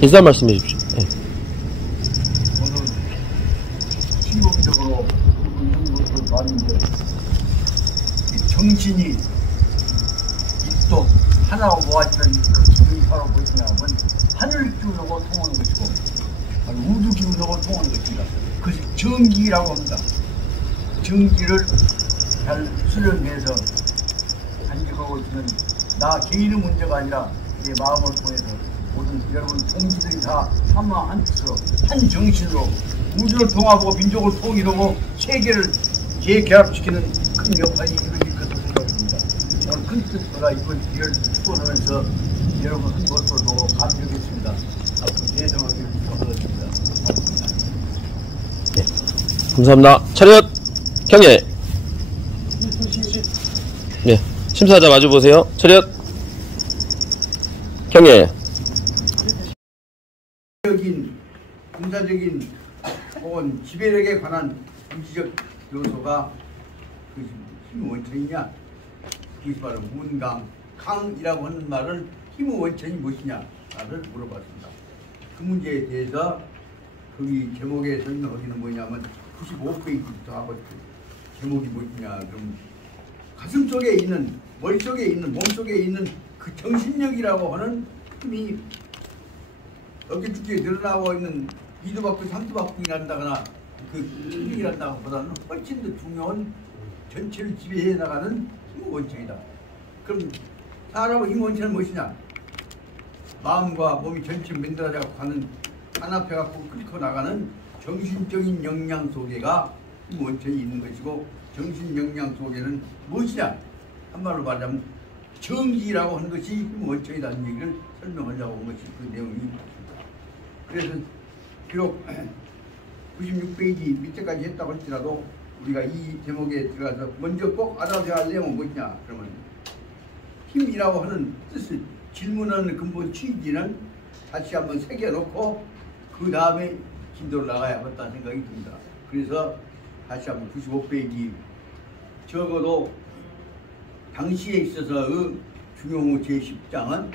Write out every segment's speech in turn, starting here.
인사 말씀해 주십시오. 네. 저는 신공적으로 있는 것을 봤는데 정신이 입도 하나로 모아지는 그 기분이 바로 무엇이냐면 하늘 기운하고 통하는 것이고 우주 기운하고 통하는 것입니다. 그것이 정기라고 합니다. 정기를 잘 수련해서 간직하고 있는 나 개인의 문제가 아니라 내 마음을 통해서 모든 여러분 동지들이 다 하나 한 뜻으로 한 정신으로 우주를 통합하고 민족을 통일하고 세계를 재결합시키는 큰 역할이 이루어질 것으로 생각합니다. 저는 큰 뜻보다 이번 기회를 추원하면서 여러분 한 모습을 보고 감격했습니다. 앞으로 대성하기를 축원하겠습니다. 네. 감사합니다. 차렷 경례. 네. 심사자 마주 보세요. 차렷 경례. 군사적인 혹은 지배력에 관한 정치적 요소가 그 힘의 원천이냐, 그것이 바로 문강, 강이라고 하는 말을 힘의 원천이 무엇이냐를 물어봤습니다. 그 문제에 대해서 거기 제목에 설명하기는 뭐냐면 95페이지부터 하고 제목이 무엇이냐, 그럼 가슴 속에 있는, 머릿속에 있는, 몸속에 있는 그 정신력이라고 하는 힘이 어깨 두께 늘어나고 있는 이두박근, 삼두박근이란다거나 그 힘이란다고 보다는 훨씬 더 중요한 전체를 지배해 나가는 힘의 원천이다. 그럼 사람의 힘의 원천은 무엇이냐? 마음과 몸이 전체 만들어져 가는 하나패 갖고 끌고 나가는 정신적인 역량 속에가 힘의 원천이 있는 것이고, 정신 역량 속에는 무엇이냐? 한말로 말하자면 정기라고 하는 것이 힘의 원천이라는 얘기를 설명하려고 한 것이 그 내용입니다. 그래서 비록 96페이지 밑에까지 했다고 할지라도 우리가 이 제목에 들어가서 먼저 꼭 알아둬야 할 내용은 뭐냐, 그러면 힘이라고 하는 뜻을 질문하는 근본 취지는 다시 한번 새겨놓고 그 다음에 진도를 나가야겠다는 생각이 듭니다. 그래서 다시 한번 95페이지 적어도 당시에 있어서의 중용호 제10장은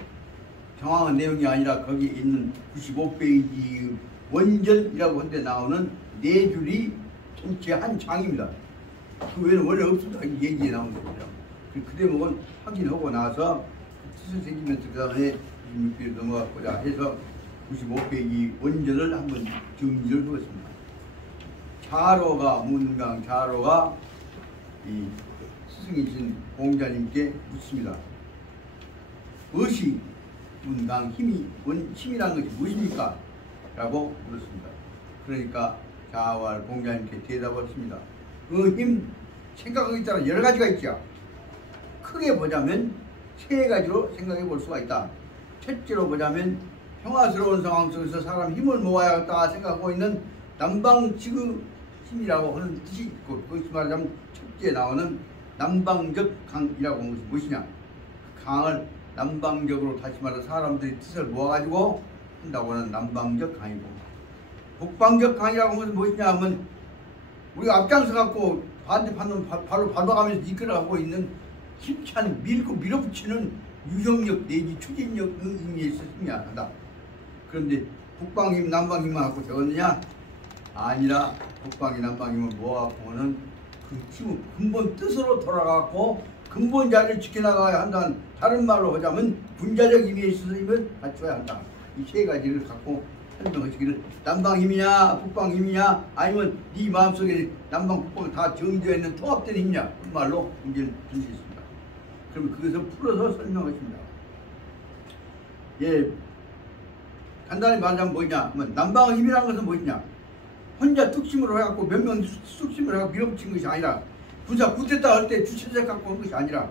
정확한 내용이 아니라 거기에 있는 95페이지 원전이라고 하는데 나오는 네 줄이 전체 한 장입니다. 그 외에는 원래 없습니다. 얘기에 나오는 겁니다. 그 대목은 확인하고 나서 뜻을 새기면서 그 다음에 96페이지 넘어가고자 해서 95페이지 원전을 한번 정리를 해봤습니다. 자로가, 문강 자로가 이 스승이신 공자님께 묻습니다. 무엇이 문강 힘이라는 것이 무엇입니까? 라고 물었습니다. 그러니까 자왈 공자님께 대답을 했습니다. 그 힘 생각하기 따라 여러 가지가 있죠. 크게 보자면 세 가지로 생각해 볼 수가 있다. 첫째로 보자면 평화스러운 상황 속에서 사람 힘을 모아야겠다 생각하고 있는 남방지구 힘이라고 하는 뜻이 있고, 그것이 말하자면 첫째 나오는 남방적 강이라고 하는 것이 무엇이냐? 강을 남방적으로, 다시 말해 사람들이 뜻을 모아가지고 한다고 하는 남방적 강이고, 북방적 강이라고 하는 것은 무엇이냐 하면 우리가 앞장서 갖고 반대편은 바로 밟아가면서 이끌어가고 있는 힘찬 밀고 밀어붙이는 유형력 내지 추진력 의미에서 힘이 하다. 그런데 북방힘 남방힘만 갖고 적었느냐? 아니라 북방이 남방힘을 모아갖고 하는 그 힘의 근본 뜻으로 돌아가고 근본 자리를 지켜나가야 한다는, 다른 말로 하자면 분자적 의미에 있어서 힘을 갖춰야 한다. 이 세 가지를 갖고 설명하시기를, 남방 힘이냐 북방 힘이냐 아니면 네 마음속에 남방 북방 다 정제되어 있는 통합된 힘이냐, 그 말로 문제를 던지겠습니다. 그럼 그것을 풀어서 설명하십니다. 예, 간단히 말하자면 뭐냐 하면 남방 힘이라는 것은 뭐냐, 혼자 뚝심으로 해갖고 몇 명 뚝심으로 해갖고 밀어붙인 것이 아니라, 군사 굳겠다 할 때 주체적 갖고 한 것이 아니라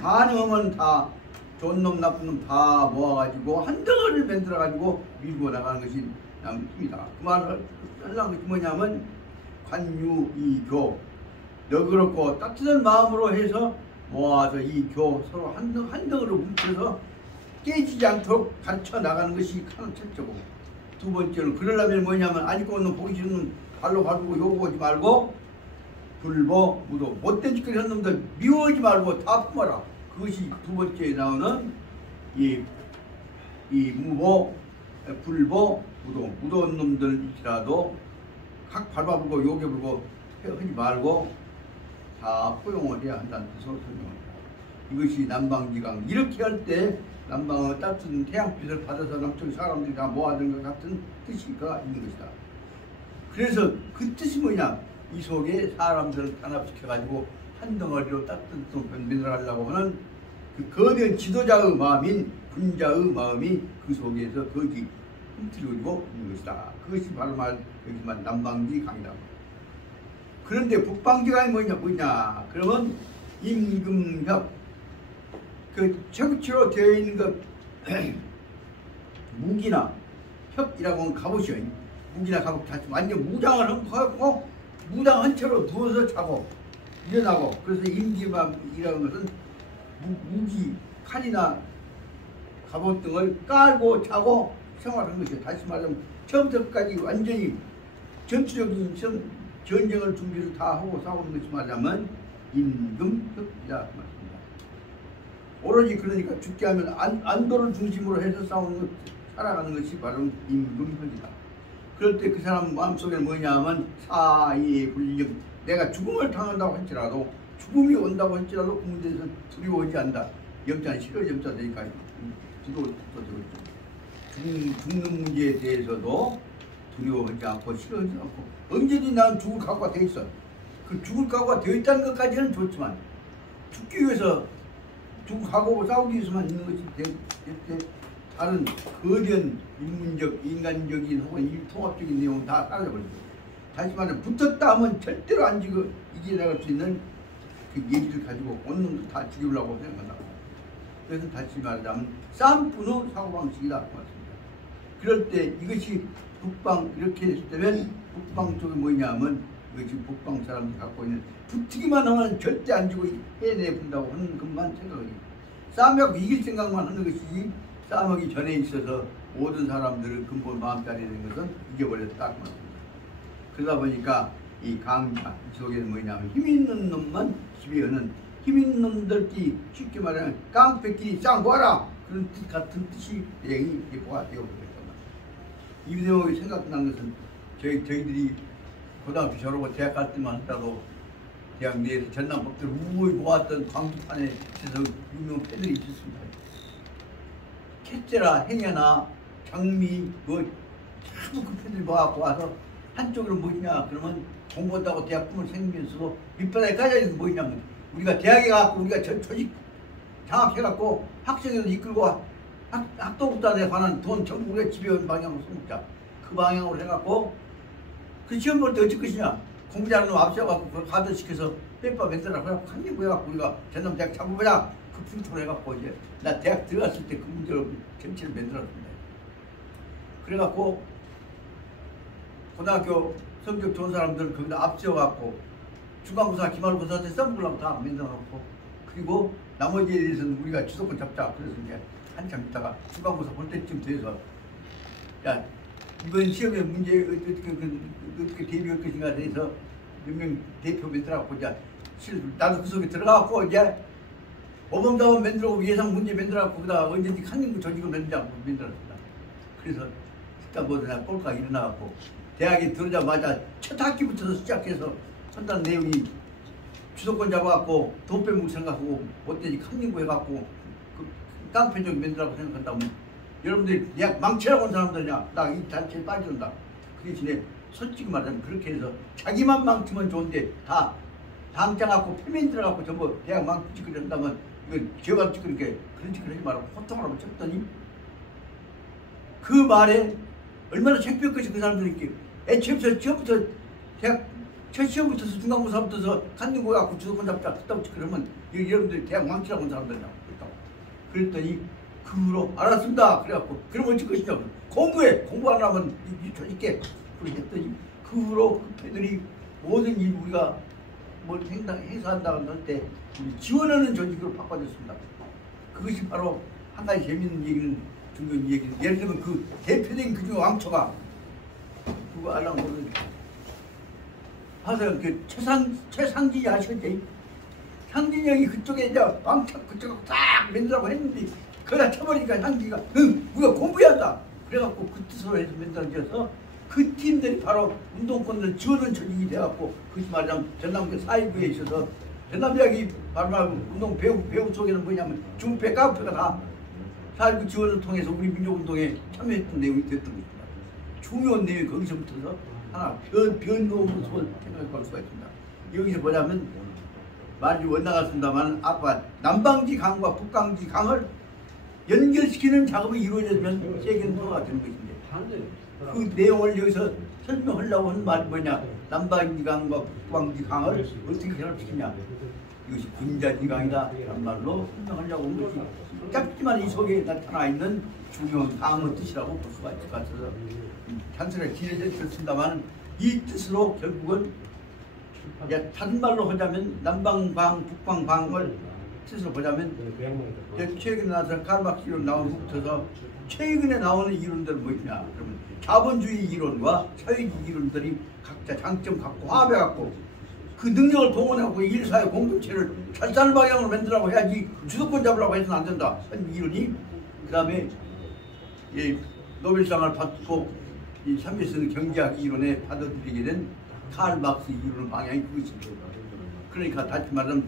가능하면 다 좋은 놈 나쁜 놈 다 모아가지고 한 덩어리를 만들어가지고 밀고 나가는 것이 힘이다. 그 말을 하려는 것이 뭐냐면 관유이교, 너그럽고 따뜻한 마음으로 해서 모아서 이 교 서로 한 덩어리로 뭉쳐서 깨지지 않도록 가르쳐 나가는 것이 하나 첫째고, 두 번째는 그러려면 뭐냐면 아직도 없는 보기 싫은 놈 발로 가지고 욕하지 말고 불보, 무도, 못된 짓거리 하는 놈들 미워하지 말고 다 품어라. 그것이 두 번째에 나오는 이 무보, 불보, 무도한 놈들이라도 각 밟아불고 욕해불고 하지 말고 다 포용을 해야 한다는 뜻으로 설명합니다. 이것이 남방지강. 이렇게 할 때 남방의 따뜻한 태양빛을 받아서 남쪽 사람들이 다 모아든 것 같은 뜻이가 있는 것이다. 그래서 그 뜻이 뭐냐? 이 속에 사람들을 단합시켜가지고 한 덩어리로 따뜻한 변변을 하려고 하는 그 거대한 지도자의 마음인 군자의 마음이 그 속에서 거기 흠틀거리고 있는 것이다. 그것이 바로 여기만 남방지 강이다. 그런데 북방지강이 뭐냐? 그러면 임금협, 그 최고치로 되어 있는 것 무기나 협이라고 하는 갑옷이요. 무기나 갑옷 다 완전 무장을 하고 무장한 채로 누워서 자고 일어나고, 그래서 임기맘이라는 것은 무기, 칼이나 갑옷 등을 깔고 자고 생활하는 것이에요. 다시 말하면 처음부터 끝까지 완전히 전투적인 전쟁을 준비를 다 하고 싸우는 것이 말하면 임금협이라 말입니다. 오로지 그러니까 죽게 하면 안도를 중심으로 해서 살아가는 것이 바로 임금협이다. 그럴 때 그 사람 마음속에 뭐냐 하면 사이불령, 내가 죽음을 당한다고 할지라도, 죽음이 온다고 할지라도 그 문제에서 두려워하지 않는다. 염자는 싫어 염자 되니까 죽는 문제에 대해서도 두려워하지 않고 싫어하지 않고, 언제든지 나는 죽을 각오가 되어 있어. 그 죽을 각오가 되어 있다는 것까지는 좋지만 죽기 위해서 죽을 각오고 싸우기 위해서만 있는 것이 될 때 다른 거대한 인문적, 인간적인 혹은 통합적인 내용은 다 사라져버립니다. 다시 말하면 붙었다 하면 절대로 안 이겨나갈 수 있는 그 얘기를 가지고 온 놈도 다 죽이려고 생각한다고. 그래서 다시 말하자면 쌈뿐의 사고방식이다 맞습니다. 그럴 때 이것이 북방, 이렇게 했을 때면 북방 쪽이 뭐냐면 이것이 북방 사람들이 갖고 있는 붙기만 하면 절대 안 주고 해내본다고 하는 것만 생각이, 싸움하고 이길 생각만 하는 것이지 싸움하기 전에 있어서 모든 사람들을 근본 마음자리에 있는 것은 이겨버렸다 말입니다. 그러다 보니까 이 강자 속에는 뭐냐면 힘 있는 놈만 지배하는, 힘 있는 놈들끼리 쉽게 말하면 깡패끼리 짱구하라, 그런 뜻 같은 뜻이 대행이 예포가 되어버렸단 말이에요. 이 대목이 생각난 것은 저희들이 고등학교 졸업하고 대학 갈 때만 하더라도 대학 내에서 전남법들 우울 모았던 광주판에 유명 패들이 있었습니다. 캐째라, 행여나, 장미, 뭐 전부 그 패들이 모아갖고 와서 한쪽으로 뭐냐 그러면 공부한다고 대학 꿈을 생기면서도 밑바닥에 깔려있는 게 뭐냐면 우리가 대학에 가갖고 우리가 조직 장악해갖고 학생들을 이끌고 학도국단에 관한 돈 전부 우리가 지배하는 방향으로 써먹자. 그 방향으로 해갖고 그 시험 볼 때 어쩔 것이냐, 공부 잘하는 놈 앞세워갖고 그걸 가드시켜서 빼빠 맨들라 해갖고 한입 모여갖고 우리가 전남 대학 잡아보자, 그 풍토로 해갖고 이제 나 대학 들어갔을 때 그 문제를 전체를 만들었습니다. 그래갖고 고등학교 성적 좋은 사람들 거기다 앞세워갖고 중간고사, 기말고사 때 썸블랑 다 만들어갖고, 그리고 나머지에 대해서는 우리가 주도권 잡자. 그래서 이제 한참 있다가 중간고사 볼 때쯤 돼서 야, 이번 시험에 문제 어떻게 대비할 것인가 해서 몇 명 대표 만들어갖고 이제 나도 그 속에 들어가갖고 이제 모범답안 만들고 예상 문제 만들어갖고 그다 언제든지 한림구 조직을 만들었습니다. 그래서 그때 뭐냐 꼴까 일어나갖고 대학에 들어오자마자 첫 학기부터 시작해서 한다는 내용이 주도권 잡아갖고 돈 빼먹을 생각하고 못되지 한림구 해갖고 그 깡패적 만들라고 생각한다면 여러분들이 대학 망치라고 하는 사람들이냐, 나 이 단체에 빠진다. 그 대신에 솔직히 말하면 그렇게 해서 자기만 망치면 좋은데 다 당장갖고 패면 들어갖고 전부 대학 망치고 한다면 이건 죄가 찍고 이렇게 그런 짓을 하지 말고 호통을 하고 쳤더니 그 말에 얼마나 창피할 것이 그 사람들이 이렇게 애초부터 처음부터 대학 첫 시험부터서 중간고사부터서 간등고 갖고 주도권 잡자 그따고 그러면 여러분들이 대학 망치라고 하는 사람들이라고 그랬더니 그 후로 알았습니다. 그래갖고 그러면 어쩔 것이냐, 공부 안 하면 있게 그렇게 했더니 그 후로 그 패들이 모든 일 우리가 뭘 행사한다고 할 때 지원하는 조직으로 바꿔줬습니다. 그것이 바로 한 가지 재밌는 얘기는, 중요한 얘기는, 예를 들면 그 대표적인 그중 왕초가 그거 알라고 모르는 하세요. 그 최상진이 아시겠지? 상진이 형이 그쪽에 이제 왕초 그쪽에 딱 만들라고 했는데 그러다 쳐버리니까 상진이가 우리가 공부해야 한다. 그래갖고 그 뜻으로 해서 만들어져서 그 팀들이 바로 운동권을 지원은 조직이 돼갖고 그것이 말하자면 전남대 4.19에 있어서 전남대학이 바로 말하면 운동 배우 속에는 뭐냐면 중패 까부패가 다 4.19 지원을 통해서 우리 민족운동에 참여했던 내용이 됐던 것입니다. 중요한 내용이 거기서부터서 하나 변동으로 생각할 수가 있습니다. 여기서 보자면 말이 원나갔습니다만 아까 남방지 강과 북방지 강을 연결시키는 작업이 이루어지면 세계는 통화가 되는 것인데 그 내용을 여기서 설명하려고 하는 말이 뭐냐, 남방지 강과 북방지 강을 어떻게 결합시키냐, 이것이 군자지강이다 라는 말로 설명하려고 하는 것이 짧지만 이 속에 나타나 있는 중요한 사항의 뜻이라고 볼 수가 있을 것 같아서 단순하게 지내졌습니다만 이 뜻으로 결국은 다른 말로 하자면 남방방 북방방을 뜻으로 보자면 최근에 나서 카르막스 이론 나온 후부터서 최근에 나오는 이론들은 무엇이냐 그러면 자본주의 이론과 사회주의 이론들이 각자 장점 갖고 화합해갖고 그 능력을 동원하고 일사회 공동체를 잘 사는 방향으로 만들라고 해야지 주도권 잡으려고 해서는 안 된다 한 이론이 그 다음에 노벨상을 받고 이 삼일선 경제학 이론에 받아들이게 된 카르막스 이론 방향이 그것입니다. 그러니까 다시 말하면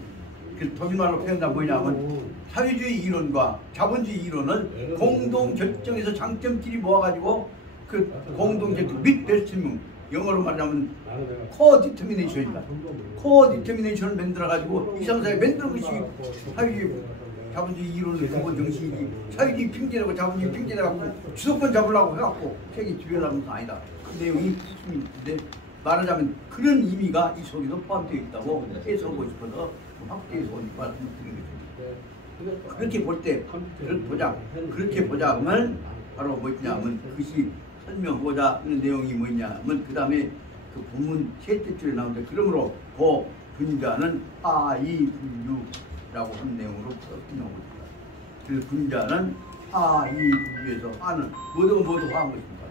독일말로 표현하면 뭐냐면 사회주의 이론과 자본주의 이론을 공동 결정에서 장점끼리 모아가지고 그 공동 결정 및 베스트명 영어로 말하면 코어 디터미네이션입니다. 코어 디터미네이션을 만들어가지고 이상사회 만드는 것이 사회주의 자본주의 이론의 기본 정신이지 사회주의 핑계라고 자본주의 핑계라고 주도권 잡으려고 해갖고 세계 지배하는 건 아니다. 그 내용이 있는데 말하자면 그런 의미가 이 속에도 포함되어 있다고 해석하고 싶어서 확대해서 말씀드리는 거죠. 그렇게 볼 때 그렇게 보자 하면 바로 뭐냐면 그것이 설명하고자 하는 내용이 뭐냐면 그 다음에 그 본문 셋째 줄에 나오는데 그러므로 그 분자는 아이분류라고 하는 내용으로 설명하고 있습니다. 그 분자는 아이분류에서 아는 모두 화한 것입니다.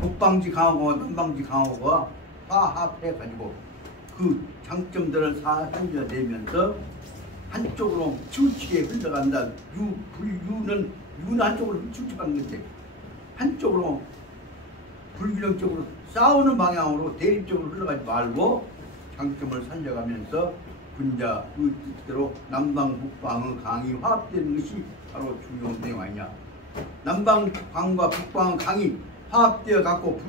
북방지 강화고와 남방지 강화고가 화합해가지고 그 장점들을 살려내면서 한쪽으로 치우치게 흘러간다. 유는 한쪽으로 치우쳐가는 건데 한쪽으로 불균형적으로 싸우는 방향으로 대립적으로 흘러가지 말고 장점을 살려가면서 분자 그 뜻대로 남방 북방의 강이 화합되는 것이 바로 중요한 내용 아니냐. 남방 강과 북방 강이 화합되어 갖고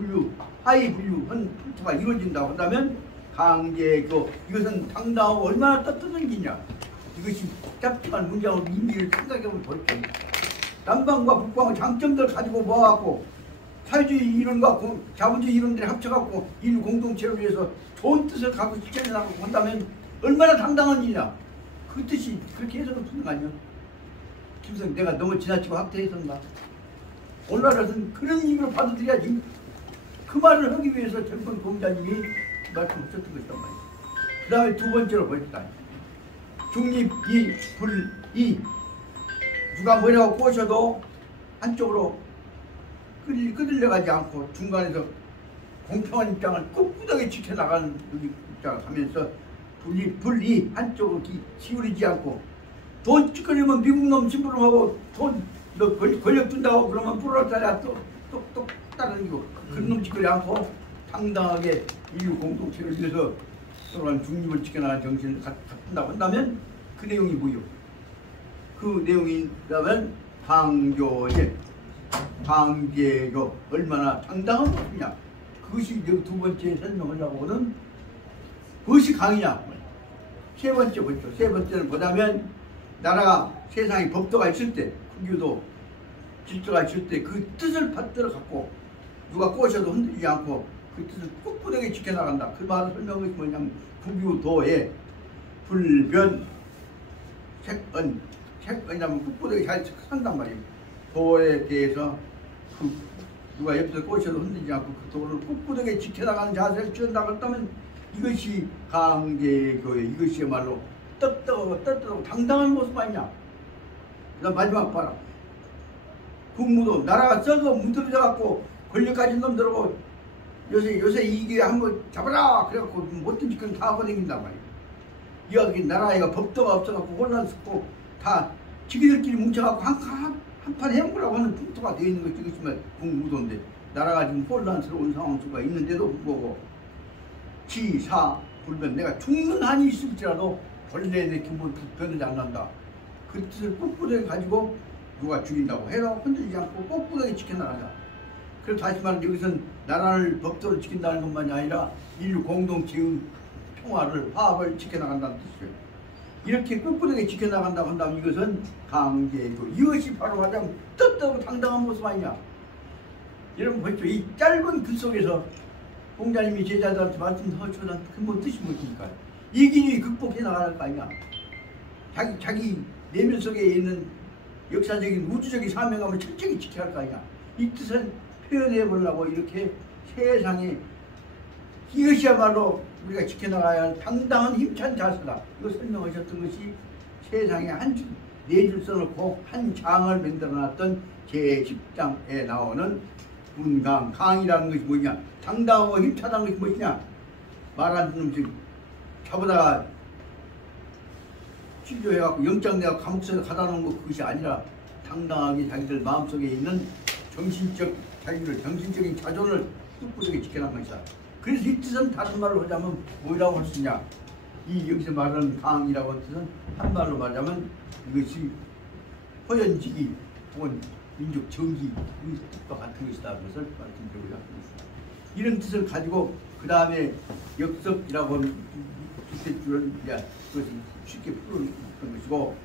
하이 분류한 풀트가 이루어진다고 한다면 강제교 이것은 당당하고 얼마나 떳떳한 기냐. 이것이 복잡한 문장으로 의미를 생각해보면 그렇게 남방과 북방의 장점들을 가지고 모아갖고 사회주의 이론과 자본주의 이론들이 합쳐갖고 인류 공동체를 위해서 좋은 뜻을 갖고 실천해나가고 한다면 얼마나 당당한 일이냐. 그 뜻이 그렇게 해석은 푸는 거 아니야. 김성 내가 너무 지나치고 확대해서인가. 오늘날에서는 그런 의미로 받아들여야지. 그 말을 하기 위해서 전번 공자님이 말씀하셨던 것이란 말이야. 그 다음에 두 번째로 보였다. 중립, 불이 누가 뭐라고 꼬셔도 한쪽으로 끄들려가지 않고 중간에서 공평한 입장을 꿋꿋하게 지켜나가는 입장을 하면서 불이 한쪽으로 기울이지 않고 돈 찌꺼리면 미국 놈 심부름하고 돈 너 권력 준다고 그러면 불어짜리 똑똑 따르는 거 그런 놈 찌꺼리 않고 당당하게 인류 공동체를 위해서 서로 중립을 지켜나가는 정신을 갖춘다고 한다면 그 내용이 뭐요? 그 내용이라면 방제교 얼마나 당당한 것이냐. 그것이 두 번째 설명하려고 하는 그것이 강이냐. 세 번째 보죠. 세 번째는 보자면 나라가 세상에 법도가 있을 때 국유도 질서가 있을 때 그 뜻을 받들어 갖고 누가 꼬셔도 흔들리지 않고 그 뜻을 꿋꿋하게 지켜나간다. 그 말을 설명한 것이 뭐냐면 국유도에 불변 색언이라면 꿋꿋하게 잘 산단 말이에요. 도에 대해서 누가 옆에서 꼬셔도 흔들리지 않고 그 도를 꿋꿋하게 지켜나가는 자세를 취한다고 했다면 이것이 강제교회, 이것이야말로 떳떳하고 당당한 모습 아니냐. 그 다음 마지막 봐라. 국무도 나라가 썩어 문드러져갖고 권력 가진 놈들하고 요새 이게 한번 잡아라 그래갖고 못된 짓거리 다 하고 다닌단 말이야. 여기 나라에가 법도가 없어갖고 혼란스럽고 다 지기들끼리 뭉쳐갖고 한판 해보라고 하는 풍토가 되어 있는 것이 이것이면 국무도인데 나라가 지금 혼란스러운 상황 속에 있는데도 불구하고 지사 불변 내가 죽는 한이 있을지라도 본래 내 기본 변하지 않는다. 그 뜻을 꿋꿋하게 가지고 누가 죽인다고 해라 흔들리지 않고 꼿꼿하게 지켜나가자. 그래서 다시 말하면 여기서는 나라를 법도로 지킨다는 것만이 아니라 인류 공동체의 평화를 화합을 지켜나간다는 뜻이에요. 이렇게 꿋꿋하게 지켜나간다고 한다면 이것은 강제고 이것이 바로 가장 떳떳하고 당당한 모습 아니냐. 여러분 보십시오. 이 짧은 글 속에서 공자님이 제자들한테 말씀하시는 근본 뜻이 무엇입니까? 이 길이 극복해 나갈 거 아니냐. 자기 내면 속에 있는 역사적인 우주적인 사명감을 철저히 지켜야 할 거 아니냐. 이 뜻을 표현해 보려고 이렇게 세상에 이것이야말로 우리가 지켜나가야 할 당당한 힘찬 자세다. 이거 설명하셨던 것이 세상에 네 줄 써놓고 한 장을 만들어놨던 제10장에 나오는 문강, 강이라는 것이 뭐냐. 당당하고 힘차다는 것이 무엇이냐. 말 안 듣는 놈 저보다가 취조해갖고 영장 내가 감옥에서 가다 놓은 것 그것이 아니라 당당하게 자기들 마음속에 있는 정신적인 자존을 꿋꿋하게 지켜나간 것이다. 그래서 이 뜻은 다른 말로 하자면 뭐라고 할 수 있냐. 이 여기서 말하는 강이라고 하는 뜻은 한말로 말하자면 이것이 호연지기 혹은 민족 정기의 뜻과 같은 것이다. 그것을 말씀드리고자 합니다. 이런 뜻을 가지고 그 다음에 역석이라고 하는 주택줄은 그것이 쉽게 풀어놓은 것이고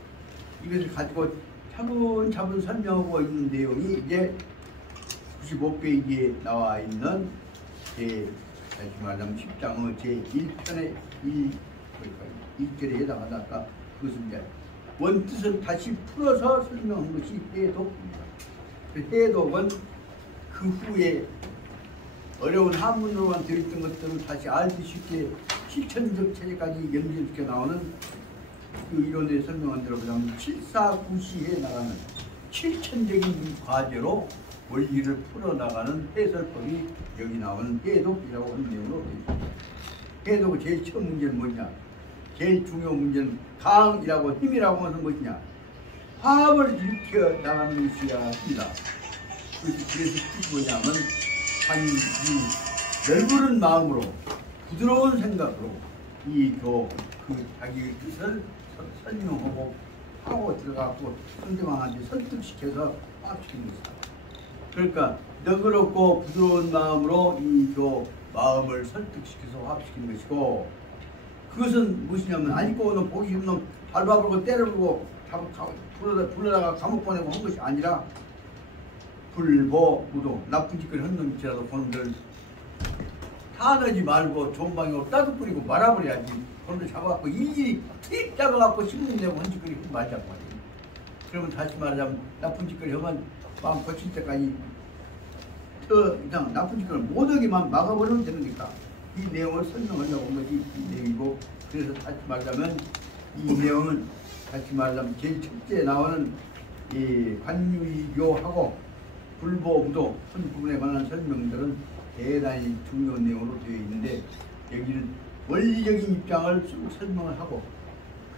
이것을 가지고 차분차분 설명하고 있는 내용이 이제 95페이지에 나와 있는 다시 말하면 10장의 제1편의 1절에 해당한다. 그것은 이제 원뜻을 다시 풀어서 설명한 것이 해독입니다. 그 해독은 그 후에 어려운 한문으로만 되어있던 것들을 다시 알기 쉽게 실천적 체제까지 연결시켜 나오는 그 이론에 설명한 대로 보자면 7사구시에 나가는 실천적인 과제로 원리를 풀어나가는 해설법이 여기 나오는 해독이라고 하는 내용으로 되어 있습니다. 해독의 제일 처음 문제는 뭐냐? 제일 중요한 문제는 강이라고 힘이라고 하는 것이냐? 화합을 일으켜 나가는 것이야 합니다. 그래서 뜻이 뭐냐면 넓은 마음으로 부드러운 생각으로 그 자기의 뜻을 설명하고 하고 들어가고 상대방한테 설득시켜서 화합시키는 것이다. 그러니까 너그럽고 부드러운 마음으로 마음을 설득시켜서 화합시키는 것이고 그것은 무엇이냐면 안 입고 오는 보기 힘든 놈 밟아버리고 때려버리고 불러다가 감옥 보내고 한 것이 아니라 불보무도 나쁜 짓거리 한 놈이라도 그놈들 타내지 말고 좋은 방향으로 따뜻 뿌리고 말아버려야지. 그놈들 잡아갖고 일일이 틱 잡아갖고 신문 내고 한 짓거리 하지 말자고 말이야. 그러면 다시 말하자면 나쁜 짓거리 하면 마음 고칠 때까지 더 이상 나쁜 짓거리를 못하게만 막아버리면 되는 거니까 이 내용을 설명하려고 한 것이 이 내용이고 그래서 다시 말하자면 이 내용은 다시 말하자면 제일 첫째에 나오는 이 관유이교하고 불보무도 한 부분에 관한 설명들은 대단히 중요한 내용으로 되어 있는데 여기는 원리적인 입장을 쭉 설명을 하고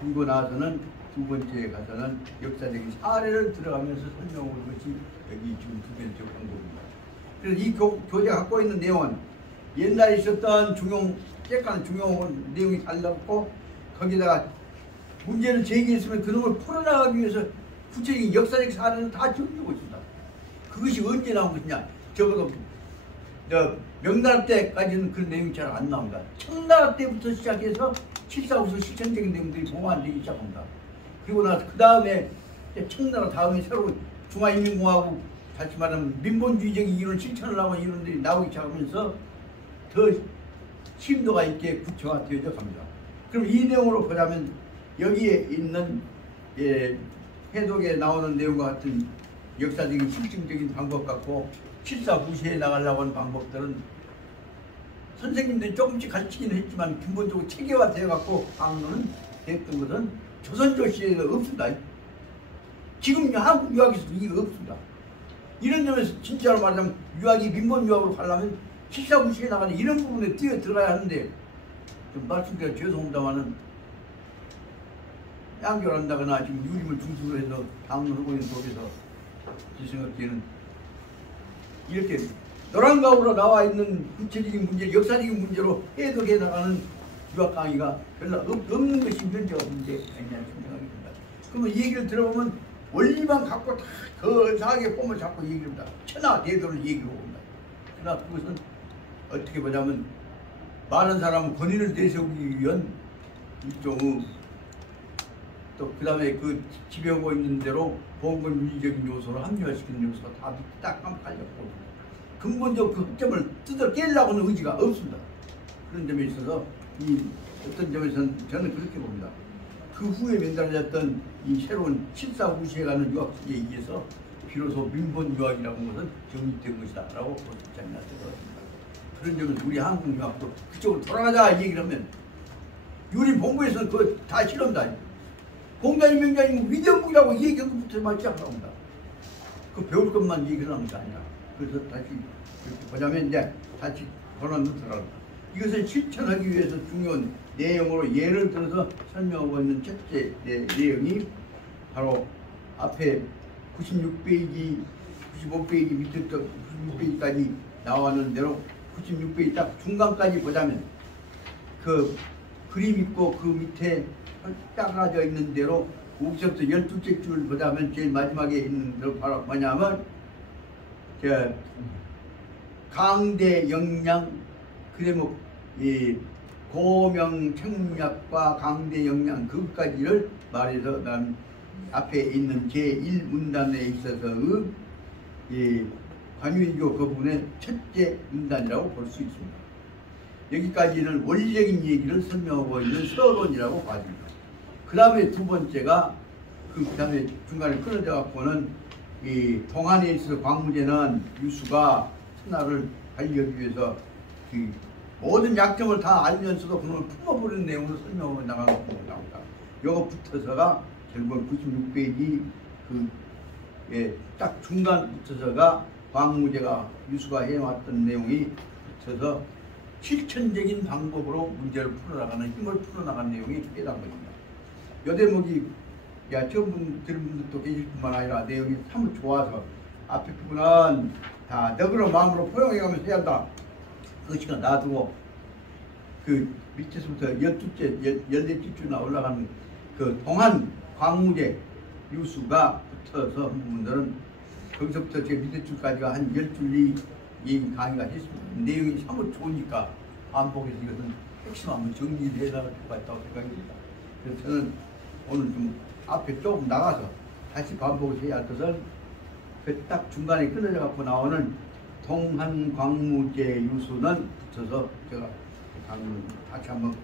그리고 나서는 두 번째에 가서는 역사적인 사례를 들어가면서 설명하는 것이 여기 지금 두 번째 방법입니다. 그래서 이 교재가 갖고 있는 내용은 옛날에 있었던 쬐까는 중용 내용이 달랐고 거기다가 문제를 제기했으면 그놈을 풀어나가기 위해서 구체적인 역사적 사례를 다 적는 것입니다. 그것이 언제 나온 것이냐? 적어도 명나라 때까지는 그런 내용이 잘 안 나옵니다. 청나라 때부터 시작해서 7사후서 실천적인 내용들이 보완되기 시작합니다. 그리고 나서 그 다음에 청나라 다음에 새로운 중화인민공화국 다시 말하면 민본주의적인 이론 실천을 하고 이론들이 나오기 시작하면서 더 심도가 있게 구체화되어져 갑니다. 그럼 이 내용으로 보자면 여기에 있는 해독에 나오는 내용과 같은 역사적인 실증적인 방법 같고 7사구시에 나가려고 하는 방법들은 선생님들이 조금씩 가르치기는 했지만 근본적으로 체계화되어 갖고 강론은 됐던 것은 조선조 시대에는 없습니다. 지금 한국 유학에서도 이게 없습니다. 이런 점에서 진짜로 말하자면 유학이 민본유학으로 가려면 7사구시에 나가는 이런 부분에 뛰어 들어가야 하는데 좀 말씀드려 죄송합니다만은 양교를 한다거나 지금 유림을 중심으로 해서 강론하고 있는 속에서 제 생각에는 이렇게 노란가구로 나와 있는 구체적인 문제, 역사적인 문제로 해석해 나가는 유학 강의가 별로 없는 것이 문제가 문제가 아니냐 생각이 듭니다. 그러면 이 얘기를 들어보면 원리만 갖고 다 거사하게 폼을 잡고 얘기를 합니다. 천하대도를 얘기를 합니다. 그러나 그것은 어떻게 보자면 많은 사람은 권위를 내세우기 위한 일종의 또 그 다음에 그 지배하고 있는 대로 봉건 윤리적인 요소를 합리화시키는 요소가 다 딱하면 깔렸고 근본적 그 허점을 뜯어 깨려고 하는 의지가 없습니다. 그런 점에 있어서 이 어떤 점에서는 저는 그렇게 봅니다. 그 후에 만들어졌던 이 새로운 7사 후시에 가는 유학식에 의해서 비로소 민본 유학이라고 하는 것은 정립된 것이다 라고 볼 수 있지 않나 생각합니다. 그런 점에서 우리 한국 유학도 그쪽으로 돌아가자 얘기를 하면 우리 본부에서는 그거 다 싫어합니다. 공자님 명자님 위대국이라고 얘기하고부터 맞지 않습니다. 그 배울 것만 얘기를 하는 게 아니라 그래서 다시 이렇게 보자면 이제 다시 권한으로 들어갑니다. 이것을 실천하기 위해서 중요한 내용으로 예를 들어서 설명하고 있는 첫째 내용이 바로 앞에 96페이지, 95페이지 밑에부터 96페이지까지 나왔는 대로 96페이지 딱 중간까지 보자면 그 그림 있고 그 밑에 작아져 있는 대로 거기서부터 12째 줄 보자면 제일 마지막에 있는 대로 바로 뭐냐면 강대 영양 그대목 이 고명 청약과 강대 영양 그것까지를 말해서 난 앞에 있는 제1문단에 있어서의 이 관유인교 그 부분의 첫째 문단이라고 볼 수 있습니다. 여기까지는 원리적인 얘기를 설명하고 있는 서론이라고 봐줍니다. 그 다음에 두 번째가 그 다음에 중간에 끊어져 갖고는 이 동안에 있어서 광무제는 유수가 천하를 살리기 위해서 그 모든 약점을 다 알면서도 그걸 품어버리는 내용으로 설명을 나가고 나옵니다. 요거 붙어서가 결국 96페이지 딱 중간 붙어서가 광무제가 유수가 해왔던 내용이 붙어서 실천적인 방법으로 문제를 풀어나가는 힘을 풀어나가는 내용이 해당됩니다. 요 대목이 처음 들은 분들도 계실 뿐만 아니라 내용이 참 좋아서 앞에 부분은 다 너그러 마음으로 포용해가면서 해야 한다. 그 시간 놔두고 그 밑에서부터 12째, 14줄 올라가는 그 동안 광무제 유수가 붙어서 부분들은 거기서부터 제 밑에 줄까지가 한 10줄이 얘기 강의가 했습니다. 내용이 참 좋으니까 반복해서 이것은 핵심 한번 정리를 해나갈 필요가 있다고 생각합니다. 그래서 저는 오늘 좀 앞에 조금 나가서 다시 반복을 해야 할 것은 그 딱 중간에 끊어져 갖고 나오는 동한광무제 유수는 붙여서 제가 강의를 다시 한번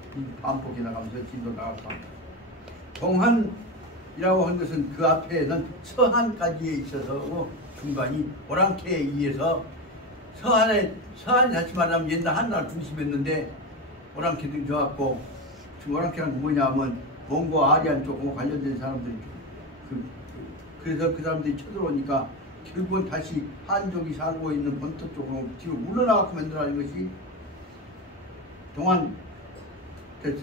반복해 나가면서 진도 나갈 겁니다. 동한이라고 하는 것은 그 앞에는 서한까지에 있어서 중간이 오랑캐에 의해서 서한이 다시 말하면 옛날 한나라 중심했는데 오랑캐들이 좋았고 지금 오랑캐란 게 뭐냐면 몽고 아리안 쪽하고 관련된 사람들이 그래서 그 사람들이 쳐들어오니까 결국은 다시 한족이 살고 있는 본토 쪽으로 뒤로 물러나가고 만들어낸 것이 동안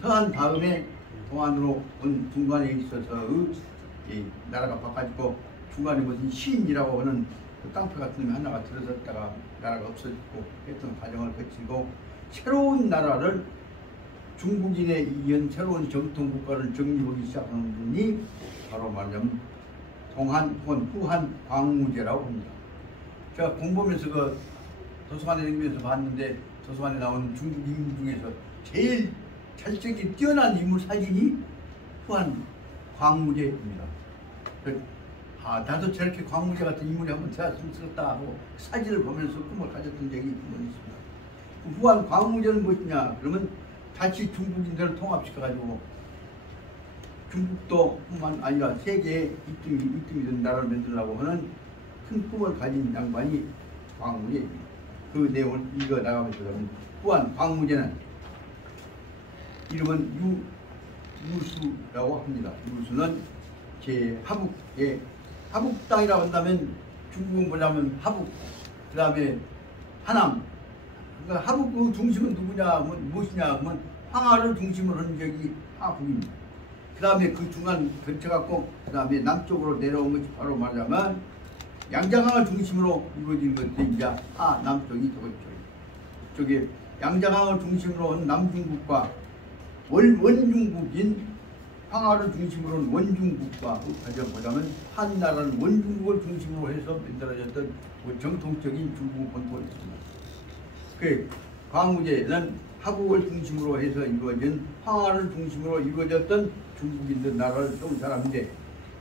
서한 다음에 동안으로 온 중간에 있어서의 나라가 바꿔지고 중간에 무슨 시인이라고 하는 그 땅표 같은 놈이 하나가 들어섰다가 나라가 없어지고 했던 과정을 거치고 새로운 나라를 중국인에 의한 새로운 정통 국가를 정립하기 시작하는 분이 바로 말하자면 동한 혹은 후한 광무제라고 합니다. 제가 공부하면서 그 도서관에 다니면서 봤는데 도서관에 나오는 중국 인물 중에서 제일 잘생긴 뛰어난 인물 사진이 후한 광무제입니다. 나도 저렇게 광무제 같은 인물이 한번 되었으면 좋겠다 하고 사진을 보면서 꿈을 가졌던 적이 있습니다. 후한 광무제는 무엇이냐? 그러면 다시 중국인들을 통합시켜가지고 중국도 뿐만 아니라 세계에 이뜸이 된 나라를 만들려고 하는 큰 꿈을 가진 양반이 광무제입니다. 그 내용을 읽어 나가면서 후한 광무제는 이름은 유수라고 합니다. 유수는 제 하북의 하북 땅이라고 한다면 중국은 뭐냐면 하북, 그 다음에 하남. 그러니까 하북 그 중심은 누구냐, 무엇이냐 하면 황하를 중심으로 한 적이 하북입니다. 그 다음에 그 중간 걸쳐갖고 그 다음에 남쪽으로 내려온 것이 바로 말하자면 양자강을 중심으로 이루어진 것이 이제 남쪽이 저쪽에 양자강을 중심으로 한 남중국과 원중국인 황하를 중심으로 한 원중국과 가져보자면 한나라는 원중국을 중심으로 해서 만들어졌던 정통적인 중국 본토가 있습니다. 그 광무제는 하국을 중심으로 해서 이루어진 황하를 중심으로 이루어졌던 중국인들 나라를 세운 사람인데,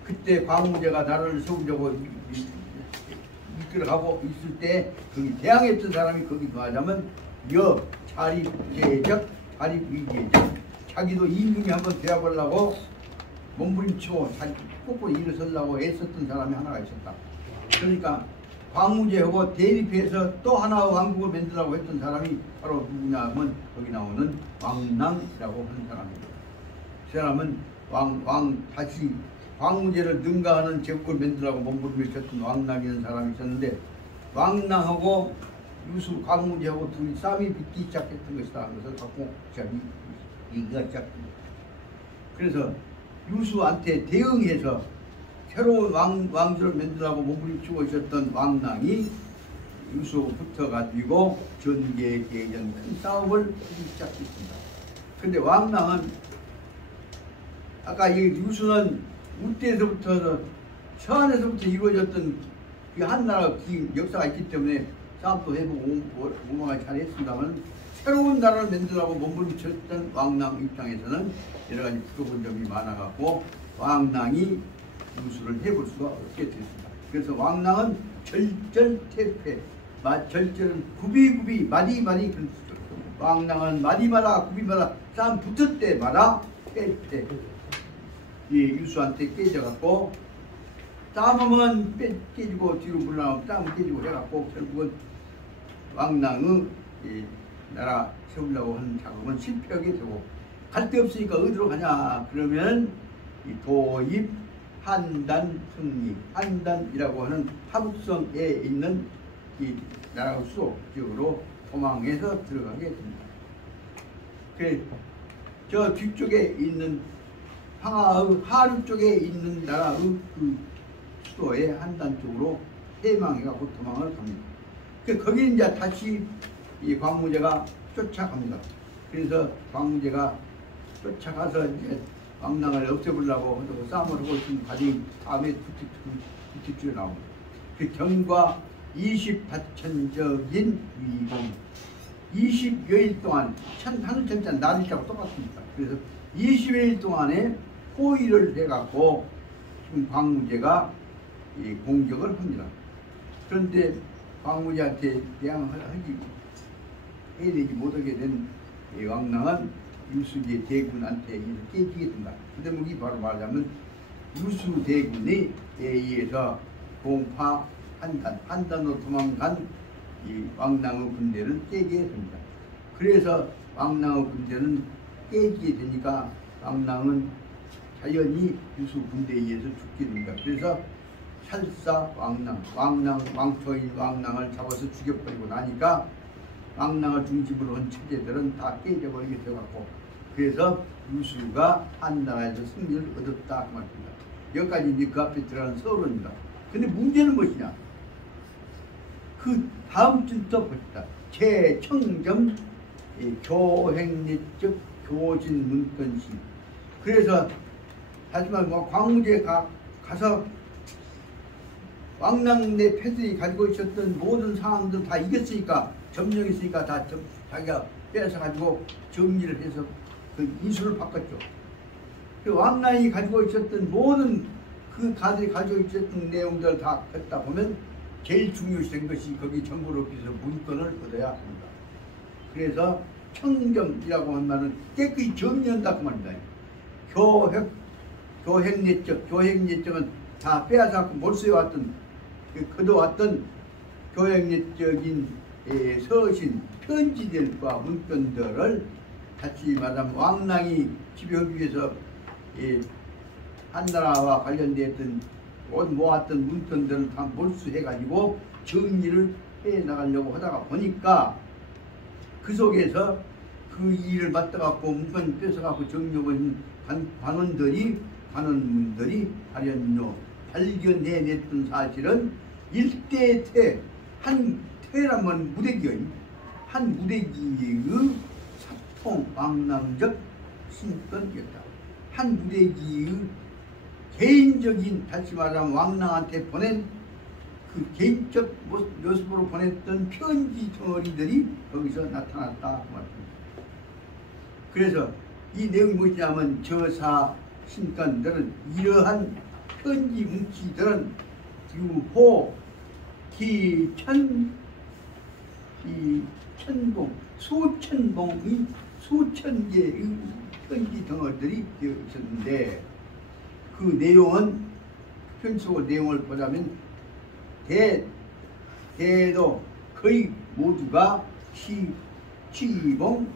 그때 광무제가 나라를 세우려고 이끌어가고 있을 때 거기 대항했던 사람이 거기 가자면 자립계적 자립위계적, 자기도 이민이 한번 되어보려고 몸부림치고 꼭 일어서려고 애썼던 사람이 하나가 있었다. 그러니까 광무제하고 대립해서 또 하나의 왕국을 만들라고 했던 사람이 바로 누구냐 하면 거기 나오는 왕낭이라고 하는 사람입니다. 그 사람은 다시 광무제를 능가하는 제국을 만들라고 몸부림쳤던 왕낭이라는 사람이 있었는데, 왕낭하고 유수 광무제하고 둘이 싸움이 붙기 시작했던 것이다 하는 것을 갖고 얘기가 시작됩니다. 그래서 유수한테 대응해서 새로운 왕조를 만들라고 몸부림치고 있었던 왕낭이 유수 붙어가지고 전개계전 큰 싸움을 하기 시작했습니다. 근데 왕낭은 아까 이 유수는 우대에서부터 서안에서부터 이루어졌던 이 한나라 역사가 있기 때문에 싸움도 해보고 오망을 잘했습니다만, 새로운 나라를 만들라고 몸부림쳤던 왕낭 입장에서는 여러 가지 부족한 점이 많아갖고 왕낭이 유수를 해볼 수가 없게 됐습니다. 그래서 왕낭은 절절태패, 절절은 구비구비 마디마디 그런 수죠. 왕낭은 마디마다 구비마다 싸움 붙을 때마다 패패. 이 유수한테 깨져갖고 싸움하면 깨지고 뒤로 물러나면 싸움 깨지고 해갖고 결국은 왕낭의 나라 세우려고 하는 작업은 실패하게 되고, 갈 데 없으니까 어디로 가냐 그러면 이 도입 한단 승리, 한단이라고 하는 하북성에 있는 이 나라 수도 지역으로 도망해서 들어가게 됩니다. 저 뒤쪽에 있는 황하의 하류 쪽에 있는 나라의 그 수도의 한단 쪽으로 해망해가고 도망을 갑니다. 거기 이제 다시 이 광무제가 쫓아갑니다. 그래서 광무제가 쫓아가서 이제 왕낭을 없애보려고 하고 싸움을 하고 있는 과정이 다음에 부티줄에 나옵니다. 그 경과 20다천적인 위공, 20여일 동안 하늘천자 날일자고 똑같습니다. 그래서 20여일 동안에 포위를 해갖고 지금 광무제가 공격을 합니다. 그런데 광무제한테 대항을 해내지 못하게 된 왕낭은 유수의 대군한테 깨지게 된다. 그 대목이 바로 말하자면 유수 대군에 의해서 공파 한단으로 도망간 이 왕낭의 군대를 깨게 됩니다. 그래서 왕낭의 군대는 깨지게 되니까 왕낭은 자연히 유수 군대에 의해서 죽게 됩니다. 그래서 살사 왕초인 왕낭을 잡아서 죽여버리고 나니까 왕낭을 중심으로 한 체제들은 다 깨져버리게 되었고, 그래서 유수가 한나라에서 승리를 얻었다 그 말입니다. 여기까지 이제 그 앞에 들어가는 서론입니다. 근데 문제는 무엇이냐? 그 다음 줄부터 봅시다. 최청점 교행례적 교진 문건시. 그래서 다시 말하면 광무제에 가서 왕낭내 패들이 가지고 있었던 모든 상황들 다 이겼으니까, 점령했으니까 다 자기가 빼앗아가지고 정리를 해서 그 인수를 바꿨죠. 그 왕낭이 가지고 있었던 모든 그 가들이 가지고 있었던 내용들을 다 걷다 보면 제일 중요시된 것이 거기 정보를 얻기 위해서 문건을 얻어야 합니다. 그래서 청정이라고 하는 말은 깨끗이 정리한다 그 말입니다. 교행례적은 다 빼앗아갖고 몰수해왔던, 거둬왔던 교행례적인 서신, 편지들과 문건들을 다시 말하면 왕낭이 지배하기 위해서 한나라와 관련되었던 모았던 문건들을 다 몰수해가지고 정리를 해나가려고 하다가 보니까 그 속에서 그 일을 맡아갖고 문건 뺏어갖고 정리하고 관원문들이 발견해냈던 사실은 일대퇴, 한 퇴라면 무대기요. 한 무대기의 사통 왕랑적 신권이었다. 한 무대기의 개인적인, 다시 말하면 왕랑한테 보낸 그 개인적 모습으로 보냈던 편지 덩어리들이 거기서 나타났다 그 말입니다. 그래서 이 내용이 무엇이냐면 저사 신간들은 이러한 편지 뭉치들은 유호, 기천, 이 천봉, 수천봉의 수천 개의 편지 덩어리들이 되어 있었는데 그 내용은 편지 속 내용을 보자면 대도 거의 모두가 취봉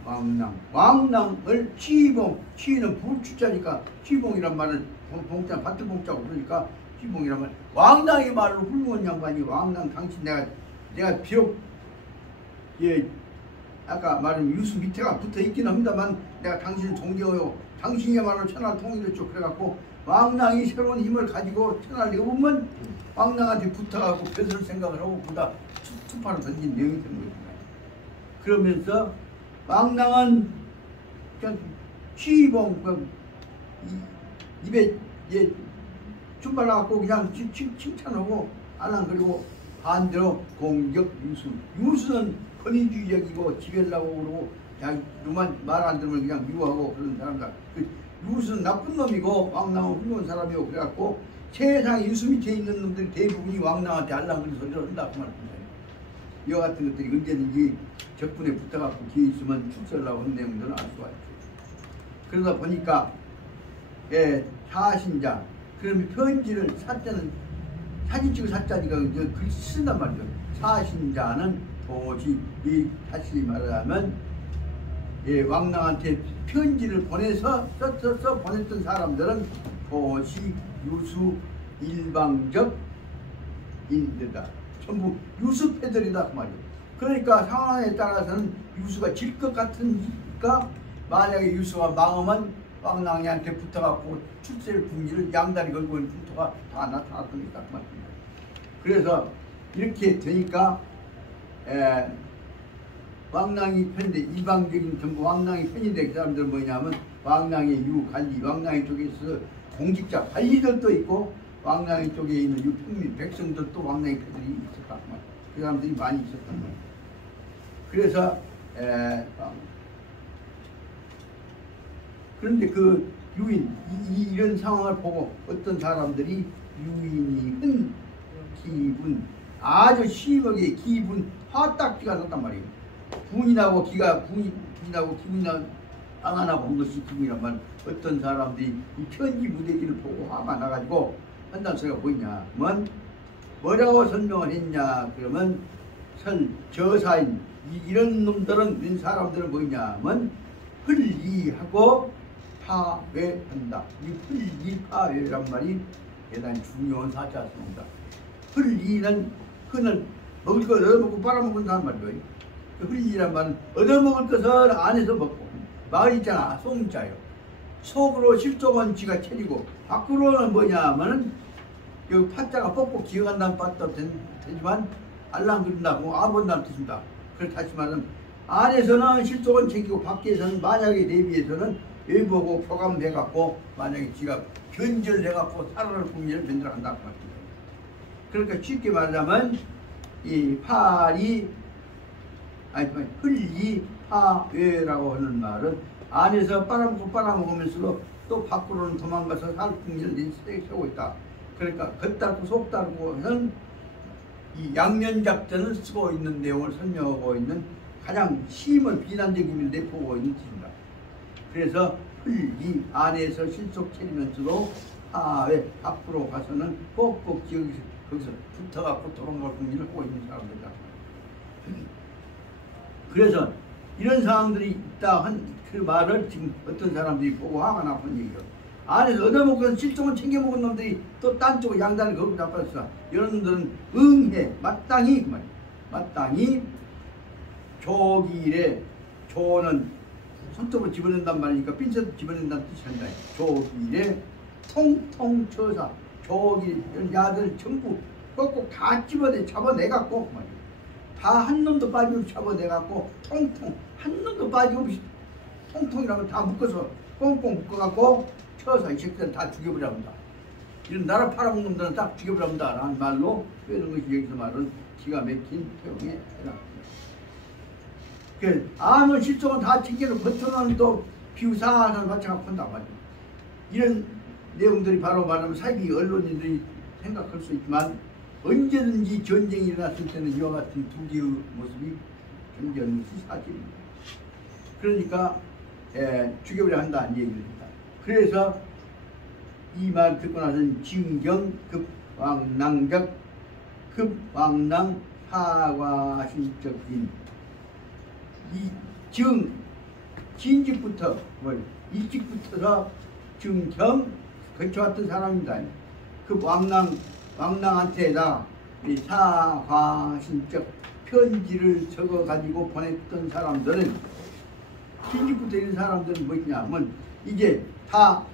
왕랑을 취봉, 취는 불취자니까 취봉이란 말은 봉자 밭을 봉자고 그러니까 취봉이란 말 왕랑의 말로 훌륭한 양반이 왕랑 당신 내가 비록 아까 말한 유수 밑에가 붙어 있긴 합니다만 내가 당신을 존경해요. 당신이야말로 천하를 통일했죠. 그래갖고 왕랑이 새로운 힘을 가지고 천하를 이어보면 왕랑한테 붙어가고 벼슬 생각을 하고 보다 투파를 던진 내용이 되는 겁니다. 그러면서 왕랑은 그냥 취봉 입에 춤발라갖고 그냥 칭찬하고 알랑거리고 반대로 공격 유수는 권위주의적이고 지배려고 그러고 그냥 누만 말 안 들으면 그냥 미워하고 그런 사람들. 유수는 나쁜 놈이고 왕랑은 훌륭한 사람이고 그래갖고 세상에 유수 밑에 있는 놈들이 대부분이 왕랑한테 알랑거리 소리를 한다 그 말입니다. 이와 같은 것들이 언제든지 적분에 붙어갖고 기회 있으면 축설하고 하는 내용들은 알 수가 있죠. 그러다 보니까 사신자 그러면 편지를 사자는 사진 찍을 사자니까 글씨 쓴단 말이죠. 사신자는 도시 다시 말하면 왕랑한테 편지를 보내서 써서 보냈던 사람들은 도시 유수 일방적 인들다. 전부 유수패들이다 그 말이에요. 그러니까 상황에 따라서는 유수가 질 것 같으니까 만약에 유수가 망하면 왕랑이한테 붙어갖고 출세를 분기를 양다리 걸고 있는 풍토가 다 나타났던 것이다 그 말입니다. 그래서 이렇게 되니까 왕랑이 편인데 이방적인 전부 왕랑이 편인데 그 사람들은 뭐냐면 왕랑의 유관리 왕랑이 쪽에서 공직자 관리들도 있고 왕랑이 쪽에 있는 유평민 백성들도 왕랑이 편들이 있었다 그 말이에요. 그 사람들이 많이 있었단 말이에요. 그래서 그런데 그 유인 이런 상황을 보고 어떤 사람들이 유인이 흔 기분 아주 심하게 기분 화딱지가 났단 말이에요. 분이 나고 분이 나고 기분이 안 나고 한 것이 기분이란 말. 어떤 사람들이 이 편지 무대기를 보고 화가 나가지고 한다는 소리가 뭐냐면 뭐라고 설명을 했냐 그러면 저사인 이런 놈들은 이런 사람들은 뭐냐면 흘리하고 파괴한다. 이 흘리 파괴란 말이 대단히 중요한 사자성입니다. 흘리는 흔은 먹을 거 얻어먹고 빨아먹는다는 말이에요. 흘리란 말은 얻어먹을 것을 안에서 먹고 마을 있잖아 소문자요. 속으로 실족은 지가 차리고 밖으로는 뭐냐면은 여기 파자가 뻑뻑 기어간다는 뜻도 되지만 알랑거린다고 아본다는 뜻입니다. 그래서 다시 말하면 안에서는 실족은 챙기고 밖에서는 만약에 대비해서는 외보고 표감해갖고 만약에 지가 변절해갖고 살아날 국민을 변절한다고 말입니다. 그러니까 쉽게 말하자면 이 팔이 흘리 파외라고 하는 말은 안에서 빨아먹으면서도 또 밖으로는 도망가서 살 국민을 세우고 있다. 그러니까 겉다고 속다고 하는 이 양면작전을 쓰고 있는 내용을 설명하고 있는 가장 심한 비난적인 데 보고 있는 뜻입니다. 그래서 흘리 안에서 실속 차리면서도 파외 밖으로 가서는 꼭꼭 거기서 붙어갖고 도망갈 국민을 하고 있는 사람들이다. 그래서 이런 상황들이 있다 한 그 말을 지금 어떤 사람들이 보고 화가 나쁜 얘기죠. 안에서 얻어먹고 실종을 챙겨먹은 놈들이 또 딴 쪽으로 양다리를 걸고 나빠졌어. 이런 놈들은 응해 마땅히 그 말이야. 마땅히 조기래 조는 손톱으로 집어낸단 말이니까 핀셋도 집어낸다는 뜻이 한다. 조기래 통통처사 조기 이런 야들 전부 꼭꼭 다 잡아내갖고 다 한 놈도 빠짐없이 잡아내갖고 통통 한 놈도 빠짐없이 통통이라면 다 묶어서 꽁꽁 묶어갖고 쳐서 이 새끼들 다 죽여버려 합니다. 이런 나라 팔아먹는 놈들은 딱 죽여버려 합니다 라는 말로 표현한 것이 여기서 말은 기가 막힌 표현에 해당합니다. 아무 실종은 다 징계로 버텨놓은 또 비우사를 맞춰갖고 한단 말이에요. 이런 내용들이 바로 말하면 사기 언론인들이 생각할 수 있지만 언제든지 전쟁이 일어났을 때는 이와 같은 두 개의 모습이 존재하는 것이 사실입니다. 그러니까 죽여버려 한다는 얘기입니다. 그래서 이 말 듣고 나서는 진경 급왕낭적 급왕낭 하과신적인 이 진직부터 일찍부터서 증경 거쳐왔던 사람입니다. 그 왕낭한테다 사과신적 편지를 적어 가지고 보냈던 사람들은 진직부터 있는 사람들은 무엇이냐면 이제 다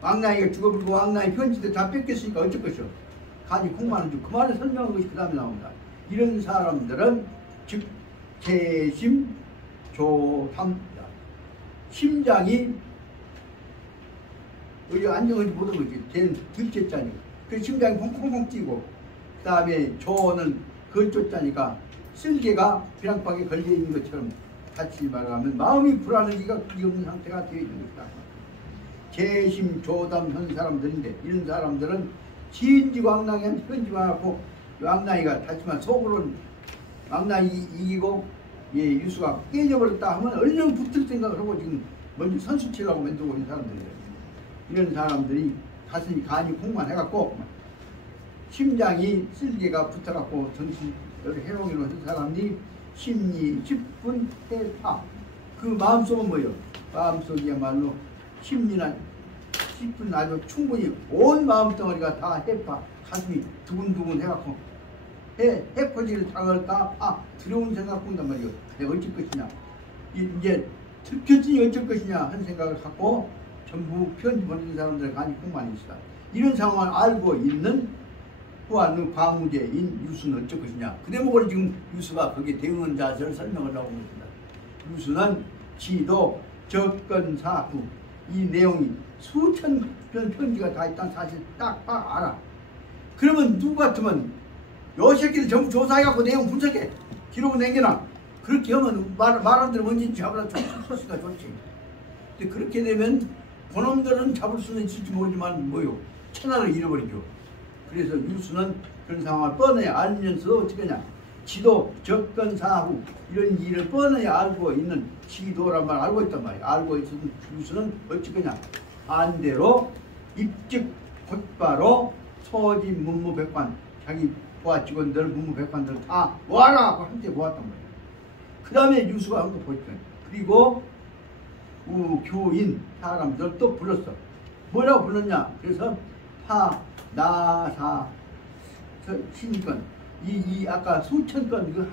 왕낭이가 죽어버리고 왕낭의 편지도 다 뺏겼으니까 어쩔 것이오. 간이 콩만은 그 말을 설명한 것이 그 다음에 나옵니다. 이런 사람들은 즉 재심 조탐이다. 심장이 여기 안정하지 못한 거지. 걔는 둘째 자니까. 그 심장이 콩콩콩 뛰고 그 다음에 조는 그쪽 자니까 쓸개가 벼랑박에 걸려있는 것처럼 같이 말하면 마음이 불안하기가 없는 상태가 되어 있는 것이다. 재심조담한 사람들인데 이런 사람들은 진지왕낭이 편지만 하고 왕낭이가 다시만 속으로는 왕낭이 이기고 유수가 깨져버렸다 하면 얼른 붙을 생각을 하고 지금 먼저 선수치라고 만들고 있는 사람들이에요. 이런 사람들이 가슴이 간이 콩만해갖고 심장이 쓸개가 붙어갖고 정신 해롱이로 한 사람이 심리 10분 해파. 그 마음속은 뭐예요? 마음속이야말로 심리나 10분 아주 충분히 온 마음덩어리가 다 해파. 가슴이 두근두근 해갖고 해코지를 당할까 두려운 생각 한단 말이에요. 내가 어쩔 것이냐 이제 들켰으니 어쩔 것이냐 하는 생각을 갖고 전부 편지 보내는 사람들의 간이 콩만이 있다. 이런 상황을 알고 있는 후하는 광무제인 유수는 어쩔 것이냐. 그 대목을 지금 유수가 거기에 대응한 자세를 설명을 하고 있습니다. 유수는 지도 접근사후 이 내용이 수천 편 편지가 다 있다는 사실 딱 알아. 그러면 누구 같으면 요 새끼들 전부 조사해갖고 내용 분석해 기록을 남겨놔. 그렇게 하면 말한 대로 뭔지 잡으라 수가 좋지. 근데 그렇게 되면 그놈들은 잡을 수는 있을지 모르지만 뭐요 천하를 잃어버리죠. 그래서 유수는 그런 상황을 뻔히 알면서 어떻게 하냐. 지도 접근사후 이런 일을 뻔히 알고 있는 지도란 말 알고 있단 말이야. 알고 있는 유수는 어찌 거냐. 반대로 입직 곧바로 소집 문무백관 자기 부하 직원들 문무백관들 다 모아라 하고 한테 모았단 말이야. 그 다음에 유수가 한 거 보였다. 그리고 교인 사람들 또 불렀어. 뭐라고 불렀냐. 그래서 나사 신건 이 아까 수천 건 그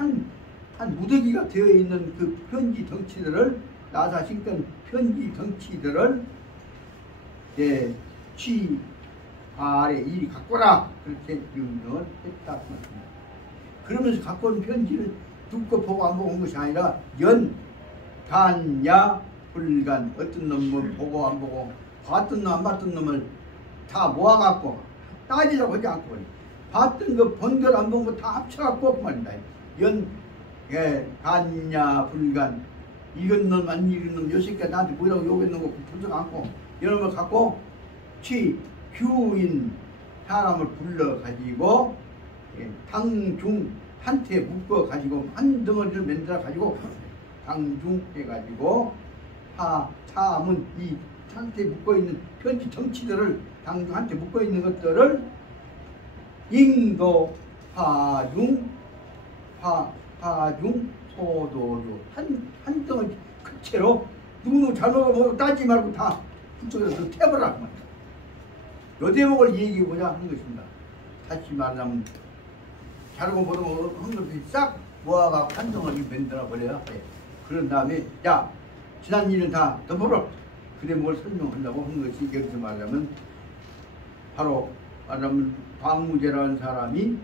한 무더기가 되어 있는 그 편지 덩치들을 나사 신건 편지 덩치들을 취 아래 이리 갖고 라 그렇게 명령을 했다. 그러면서 갖고 온 편지를 듣고 보고 안 보고 온 것이 아니라 간야 불간 어떤 놈을 보고 안 보고 봤던 놈 안 봤던 놈을 다 모아갖고 따지려고 하지 않고 봤던 거 본 것 안 본 거 다 합쳐갖고 말이다. 간야 불간 이건 놈 안 읽은 놈 요 새끼가 나한테 뭐라고 욕했는 거 분석 않고 이런 걸 갖고 규인 사람을 불러가지고 당중한테 묶어가지고 한 덩어리를 만들어가지고 당중해가지고 사문 이 한테 묶어있는 편지 정치들을 당중한테 묶어있는 것들을 인도 파중 소도로 한 덩어리 그 채로 누구 잘못하고 뭐 따지지 말고 다 그쪽에서 태워라 그 말이야. 요 대목을 얘기해보자 하는 것입니다. 다시 말하면 자르고 보고 한 것을 싹 모아가고 한 덩어리 만들어버려야 돼. 그런 다음에 야 지난 일은 다 덮어라. 그 대목을 설명한다고 한 것이 여기서 말하면 바로 말하면 광무제라는 사람이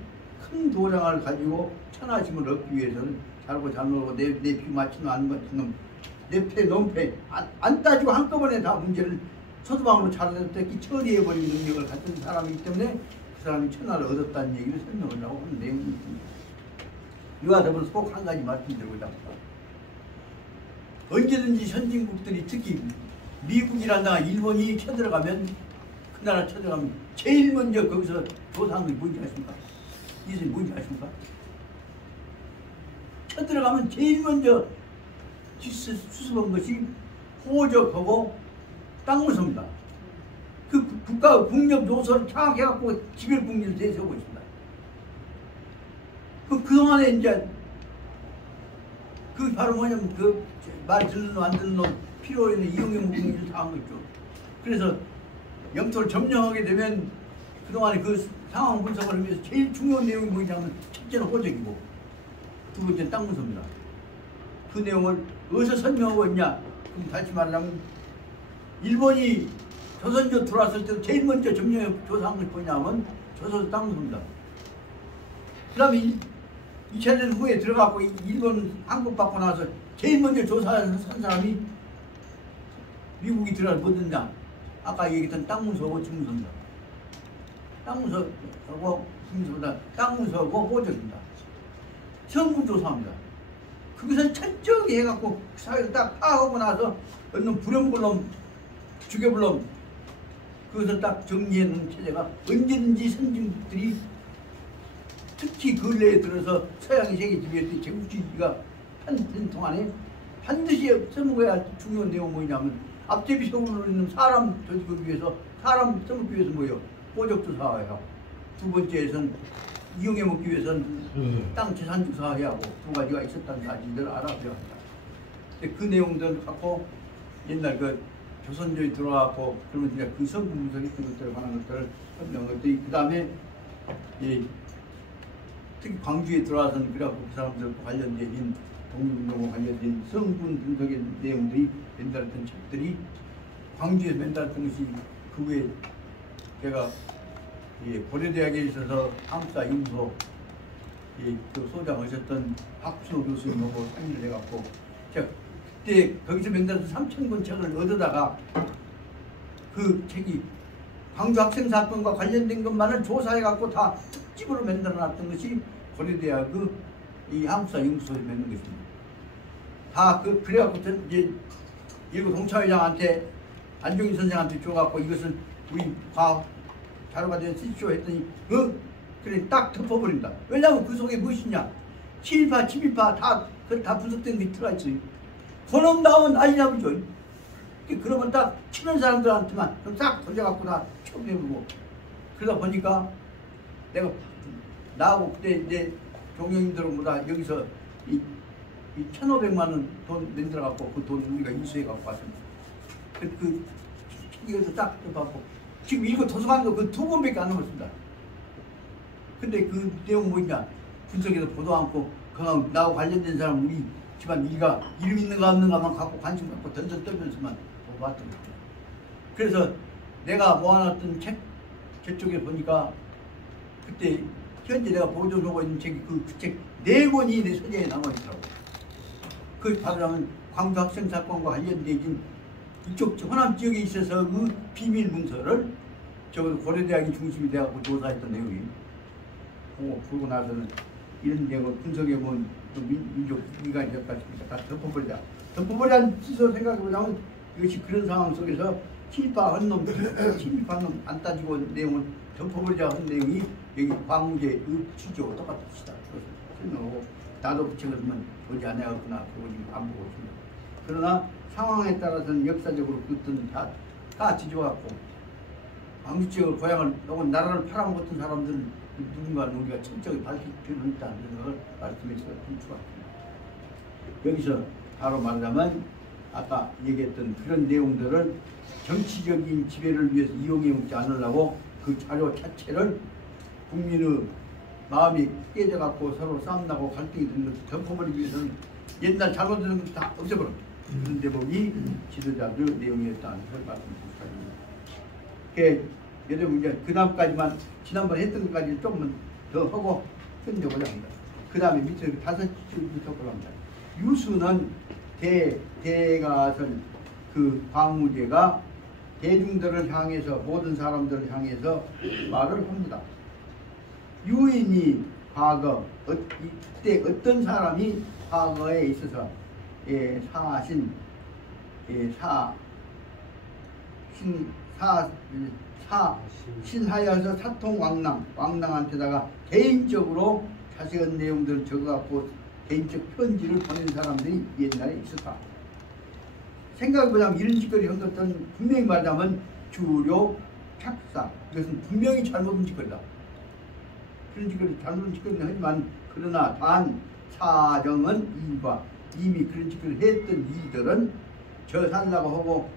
큰 도장을 가지고 천하심을 얻기 위해서는 잘하고 잘 놀고 내피 맞추는 안 맞추는 놈, 내패 놈패 안 따지고 한꺼번에 다 문제를 소두방으로 잘했더니 처리해버리는 능력을 가진 사람이기 때문에 그 사람이 천하를 얻었다는 얘기를 설명을 하고 하는 내용이 있습니다. 이와 더불어서 꼭 한 가지 말씀드리고자 합니다. 언제든지 선진국들이 특히 미국이란다 일본이 쳐들어가면 그 나라 쳐들어가면 제일 먼저 거기서 조사한 게 뭔지 아십니까? 이것이 뭔지 아십니까? 쳐들어가면 제일 먼저 수습한 것이 호적하고 땅문서입니다. 그 국가 국력 요소를 장악해갖고 지별 국리를 내세우고 있습니다. 그동안에 이제 그 바로 뭐냐면 그 말 듣는 놈 안 듣는 놈 필요 있는 이용의 무궁일을 다 한 거죠. 그래서 영토를 점령하게 되면 그동안에 그 상황 분석을 하면서 제일 중요한 내용이 뭐냐면 첫째는 호적이고 두 번째는 땅문서입니다. 그 내용을 어디서 설명하고 있냐? 그럼 다시 말하면 일본이 조선조 들어왔을 때 제일 먼저 점령해 조사한 것이 뭐냐면 조선 땅문서입니다. 그 다음에 2차 대전 후에 들어가고 일본 한국 받고 나서 제일 먼저 조사한 사람이 미국이 들어가서 뭐든냐? 아까 얘기했던 땅문서하고 증문서입니다. 땅문서하고 증문서보다 땅문서하고 호적입니다. 성분조사합니다. 거기서 철저하게 해갖고 사회를 딱 파악하고 나서 어느 부려먹을 놈, 죽여볼 놈 그것을 딱 정리해놓은 체제가 언제든지 선진국들이 특히 근래에 들어서 서양의 세계 지배했던 제국주의가 한 동안에 반드시 써먹어야 중요한 내용은 뭐냐면 앞제비 서울로 있는 사람 조직을 위해서 사람 써먹기 위해서 뭐예요? 호적조사해야 하고 두 번째에서는 이용해 먹기 위해서는 땅 재산 조사해야 하고 두 가지가 있었다는 사실을 알아줘야 합니다. 그 내용들 갖고 옛날 그 조선조에 들어와갖고 그러면 이제 그 성분 분석했던 것들에 관한 것들을 설명을 그 다음에 특히 광주에 들어와서는 그래갖고 그 사람들과 관련된 독립운동과 관련된 성분 분석의 내용들이 맨달했던 책들이 광주에 맨달했던 것이 그 후에 제가 고려대학에 있어서 한국사 연구소 그 소장하셨던 박순호 교수님하고 상의를 해갖고 제가 그때 거기서 맨달해서 3,000권 책을 얻어다가 그 책이 광주 학생 사건과 관련된 것만을 조사해갖고 다 특집으로 만들어놨던 것이 고려대학 이 한국사 연구소에 만든 것입니다. 다 그래갖고 이제 일부 동창회장한테 안종인 선생한테 줘갖고 이것은 우리 과학 자료가 된 쓰시오 했더니 그래 딱 덮어버린다. 왜냐하면 그 속에 무엇이냐? 친일파, 친일파 다 분석된 게 들어있어요. 그놈 나오면 난리 나죠. 그러면 딱 치는 사람들한테만 싹 던져갖고 다 쳐내고 그러다 보니까 내가 나하고 그때 이제 종영님들보다 여기서 이 1,500만 원 돈 만들어갖고 그 돈 우리가 인수해갖고 왔습니다. 그 책에서 딱 덮어갖고 지금 이거 도서관도 그 2번밖에 안 남았습니다. 근데 그 내용 뭐냐? 분석해서 보도 않고 그냥 나하고 관련된 사람 우리 집안 일가 이름 있는가 없는가만 갖고 관심 갖고 던져 떨면서만 보고 왔던 거죠. 그래서 내가 모아놨던 책 저쪽에 보니까 그때 현재 내가 보존하고 있는 책이 그 책 4권이 내 손에 남아있더라고요. 그 바로라면 광주 학생 사건과 관련된 이쪽 호남 지역에 있어서 그 비밀 문서를 적어도 고려대학이 중심이 돼갖고 조사했던 내용이 그러고 나서는 이런 내용을 분석해본 민족 기관이 됐다니까 다 덮어버리자는 짓을 생각해보자면 이것이 그런 상황 속에서 친일파 한 놈, 친일파 한 놈 안 따지고 내용을 덮어버리자 한 내용이 여기 광주의 취지하고 똑같습니다. 설명하고 나도 그 책을 보면 보지 않아야겠구나 그거 지금 안 보고 있습니다. 그러나 상황에 따라서는 역사적으로 그것들은 다 뒤집어갖고 광주 지역을 고향을 혹은 나라를 팔아먹었던 사람들은 누군가는 우리가 철저히 밝힐 필요는 있다는 생각을 말씀해서 추가합니다. 여기서 바로 말하자면 아까 얘기했던 그런 내용들을 정치적인 지배를 위해서 이용해 먹지 않으려고 그 자료 자체를 국민의 마음이 깨져갖고 서로 싸움나고 갈등이 되는 것을 덮어버리기 위해서는 옛날 잘못된 것도 다 없애버려. 그런 대목이 지도자들 내용이었다는 걸 말씀드립니다. 여러분 이제 그 다음까지만 지난번에 했던 것까지 조금 더 하고 편져보자 합니다. 그 다음에 밑에 다섯 줄부터 보랍니다. 유수는 대가선 그 광무제가 대중들을 향해서 모든 사람들을 향해서 말을 합니다. 유인이 과거 이때 어떤 사람이 과거에 있어서 신하여서 왕낭한테다가 개인적으로 자세한 내용들을 적어갖고 개인적 편지를 보낸 사람들이 옛날에 있었다. 생각해보자면 이런 짓거리 한 것은 분명히 말하자면 주료 착사, 이것은 분명히 잘못된 짓거리다. 그런 짓거리 잘못된 짓거리는 하지만 그러나 단 사정은 이와 이미 그런 짓거리를 했던 이들은 저 살라고 하고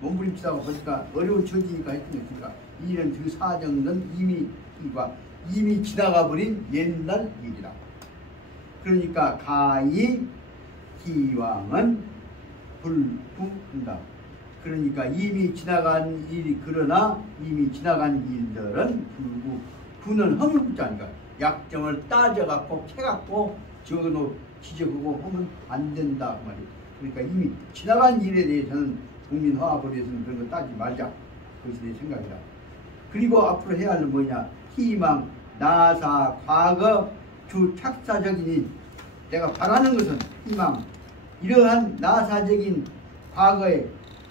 몸부림치다고 보니까 어려운 처지니까 했던 것이니까 이런 그 사정은 이미 지나가 버린 옛날 얘기다. 그러니까 가히 기왕은 불구한다. 그러니까 이미 지나간 일이 그러나 이미 지나간 일들은 불구. 구는 허물 붙자니까 약점을 따져갖고 캐갖고 적어놓고 지적하고 하면 안 된다 그 말이에요. 그러니까 이미 지나간 일에 대해서는 국민 화합을 위해서는 그런 거 따지지 말자. 그것이 내 생각이다. 그리고 앞으로 해야 할 는 뭐냐? 희망, 나사, 과거, 주 착사적인 일. 내가 바라는 것은 희망. 이러한 나사적인 과거의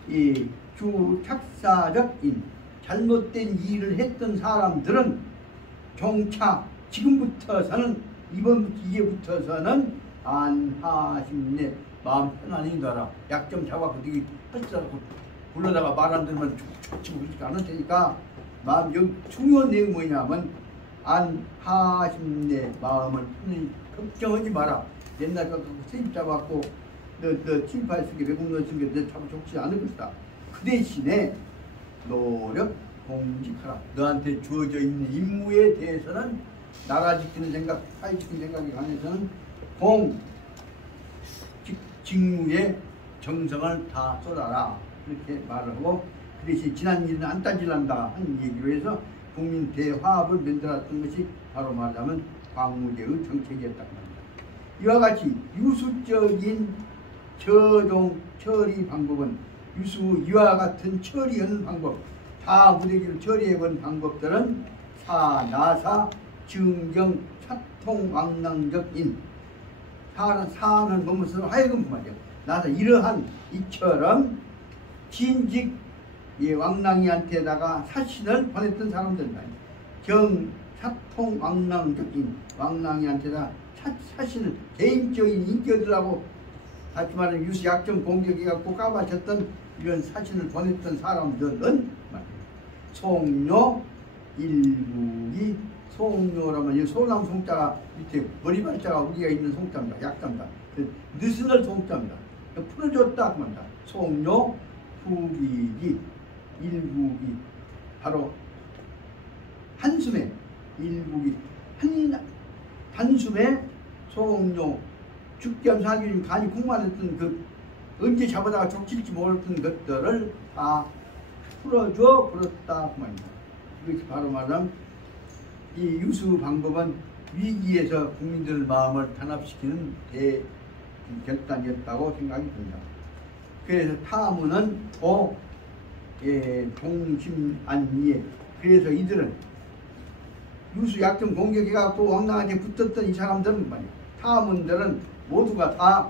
이 주 착사적 일, 잘못된 일을 했던 사람들은 종차 지금부터서는 이제부터서는 안하심내 마음 편안히 둬라. 약점 잡아서 되게 펄쩍 불러다가 말 안 들으면 촉촉 그렇지 않을 테니까 마음 여기 중요한 내용이 뭐냐면 안하심내 마음을 편히 걱정하지 마라. 옛날 거 세입 잡았고 너 침파에 쓴게 외국 너 쓴 게 너 참 좋지 않을 것이다. 그 대신에 노력 공직하라. 너한테 주어져 있는 임무에 대해서는 나라 지키는 생각, 사회 지키는 생각에 관해서는 직무에 정성을 다 쏟아라. 이렇게 말을 하고 그 대신 지난 일은 안 따질란다 하는 얘기로 해서 국민 대화합을 만들었던 것이 바로 말하자면 광무제의 정책이었다고 합니다. 이와 같이 유수적인 처리 방법은 이와 같은 처리하는 방법, 다 무대기를 처리해본 방법들은 나사, 증경, 차통, 왕낭적인 사안을 넘어서 하여금 말이야. 나사 이러한 이처럼 진직 왕낭이한테다가 사신을 보냈던 사람들 말이야. 차통, 왕낭적인 왕낭이한테다 사신을 개인적인 인격이라고 다시 말하면 유수 약점 공격해갖고 까마쳤던 이런 사신을 보냈던 사람들은 송료 일국이 송료라면 이 소남 송자가 밑에 머리발자가 우리가 있는 송자입니다. 약자입니다. 느슨을 송자입니다. 풀어줬다 그럽니다. 송료 후기기 일국이 바로 한숨에 일국이 한숨에 송료 죽겸 살기름 간이 공만했던 그 언제 잡아다가 족칠지 몰랐던 것들을 다 풀어줘 버렸다 그 말입니다. 이것이 바로 말하면 이 유수 방법은 위기에서 국민들 마음을 단합시키는 대결단이었다고 생각이 듭니다. 그래서 타문은 동심안리에 그래서 이들은 유수 약점 공격해갖고 왕당한테 붙었던 이 사람들은 말이야. 타문들은 모두가 다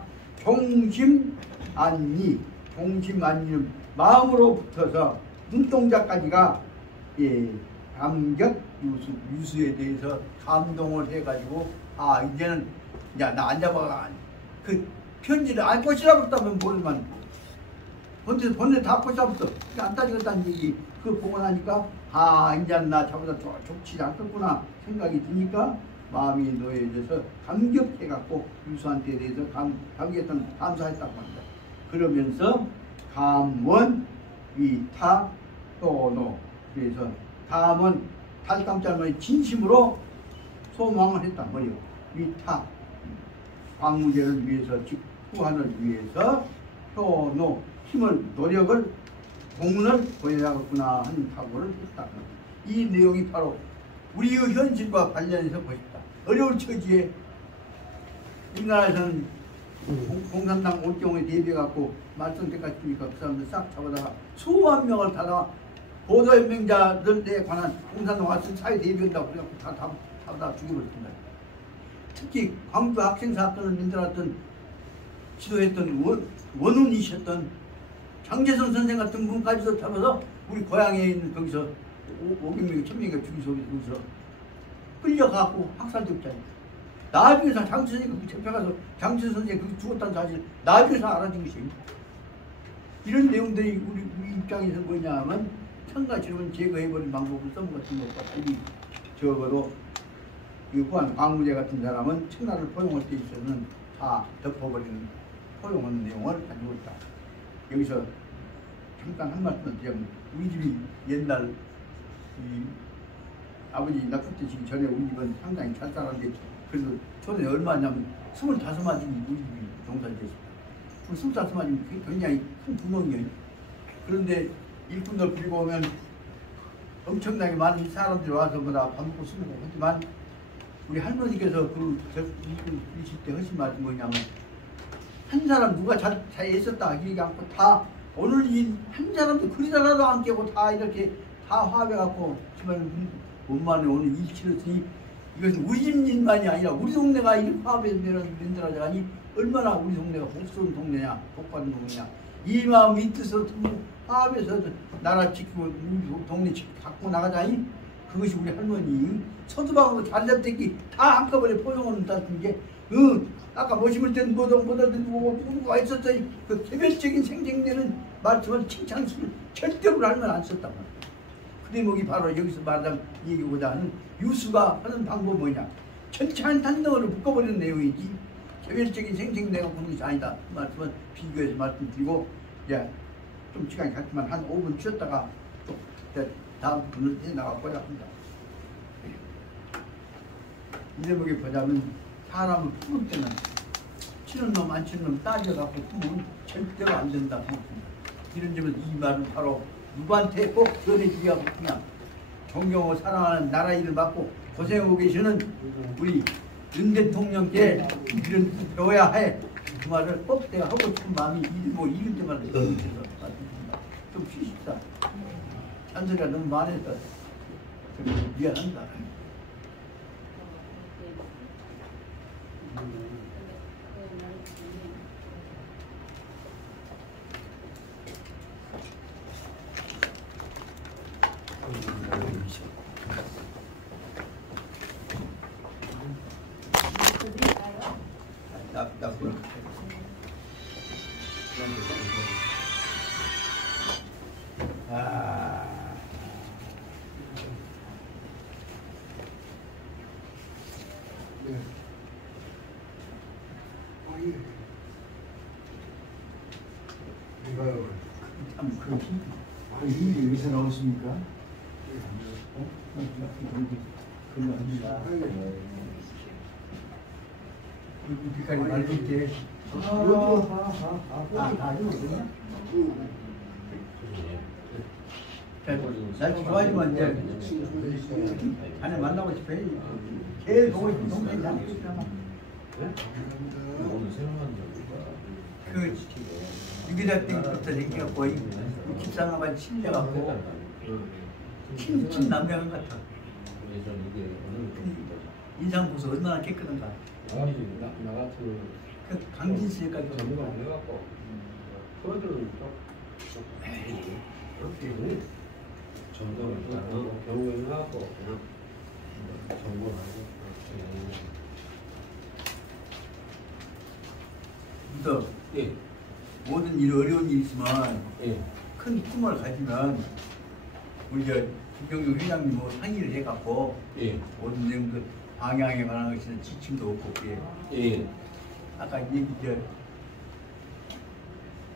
동심안리는 마음으로 붙어서 눈동자까지가 감격 유수에 대해서 감동을 해가지고 이제는 나 안 잡아가 그 편지를 안 꼬시라붙다면 모르지만 본네 다 꼬시라붙어 안 따지겠다는 얘기 그거 보고 나니까 이제는 나 잡아다 좋지 않겠구나 생각이 드니까 마음이 놓여져서 감격해갖고 유수한테 대해서 감사했다고 합니다. 그러면서 감원 위타 또노 그래서 다음은 다시 깜짝이야 진심으로 소망을 했단 말이에요. 위타 광무제를 위해서 직후한을 위해서 또노 힘을 노력을 공문을 보여야겠구나 하는 각오를 했다. 이 내용이 바로 우리의 현실과 관련해서 보십시다. 어려운 처지에 우리나라에서는 공산당 올 경우에 대비해갖고 말씀 때까지니까 그 사람들 싹 잡아다가 수만 명을 다가 보도연맹자들에 관한 공산당 왔을 사회 대비한다고 그래갖고 다 죽여버렸습니다. 특히 광주 학생 사건을 만들었던 지도했던 원운이셨던 장재성 선생 같은 분까지도 잡아서 우리 고향에 있는 거기서 500명, 1000명이 죽이서 거기서 끌려가고 학살됐잖아요. 나중에서 장재 선생이 그 잡혀가서 장재 선생이 그 죽었다는 사실 나중에서 알아진 것이 이런 내용들이 우리 입장에서 뭐냐면 청가치료는 제거해버린 방법을 써먹었던 것과 달리 적어도 이 후한 광무제 같은 사람은 청나를 포용할 때 있어서는 다 덮어버리는 포용하는 내용을 가지고 있다. 여기서 잠깐 한 말씀 드리면 우리 집이 옛날 이 아버지 낙후되시기 전에 우리 집은 상당히 잘 살았는데 그래서 초대 얼마냐면 25마디 우리 집이 종사를 됐습니다. 25마디면 굉장히 큰 구멍이에요. 그런데 일꾼들 빌고 오면 엄청나게 많은 사람들이 와서 뭐다 밥 먹고 술 먹고 하지만 우리 할머니께서 그 일꾼 빌리실 때 하신 말이 뭐냐면 한 사람 누가 잘 애썼다 얘기 않고 다 오늘 이 한 사람도 그리다라도 안 깨고 다 이렇게 다 화합해갖고 집안 몸만에 오늘 일 치렀으니 이것은 우리 집 일만이 아니라 우리 동네가 이렇게 화합해서 만들어져가니 얼마나 우리 동네가 복스러운 동네냐 복받은 동네냐 이 마음 이 뜻으로 화합해서 나라 지키고 우리 동네 갖고 나가자니 그것이 우리 할머니 서두방으로 잘잡듣기 다 한꺼번에 포용한다는 게 아까 모심을 땐 뭐가 있었더니 그 개별적인 생생내는 말씀을 칭찬수를 절대로 할면 안 썼단 말이야. 그 대목이 바로 여기서 말하는 얘기보다 하는 유수가 하는 방법은 뭐냐 전체한 단덩어를 묶어버리는 내용이지 개별적인 생생내가 보는 것이 아니다. 그 말씀은 비교해서 말씀드리고 좀 시간이 갔지만 한 5분 쉬었다가 또 다음 분을 해나가고자 합니다. 이 대목에 보자면 사람을 품을 때는 치는 놈 안 치는 놈 따져갖고 품으면 절대로 안 된다. 이런 점에서 이 말은 바로 누구한테 꼭 전해주기 하고 그냥 존경하고 사랑하는 나라 일을 맡고 고생하고 계시는 우리 윤 대통령께 이런 배워야 해. 그 말을 꼭 내가 하고 싶은 마음이 이런 때마다 말씀드립니다. 좀 쉬십시다. 잔소리가 너무 많아서 미안합니다. 이 여기서 나오십니까? 빛깔이 맑을 때 날 좋아하지만 이제 안에 만나고 싶어요. 제일 보고 싶은 동생이 안 있잖아. 그 유기자 때부터 생겨갖고 집사람과 친려갖고 친 남자는 같아. 인상 보소 얼마나 깨끗한가. 그 강진씨까지 해갖고 그거를 점검을 경고를 해갖고 점검을 하고 모든 일 어려운 일 있으면 큰 꿈을 가지면 우리 김경주 회장님 뭐 상의를 해갖고 모든 내용들 방향에 관한 것이는 지침도 없고 아까 얘기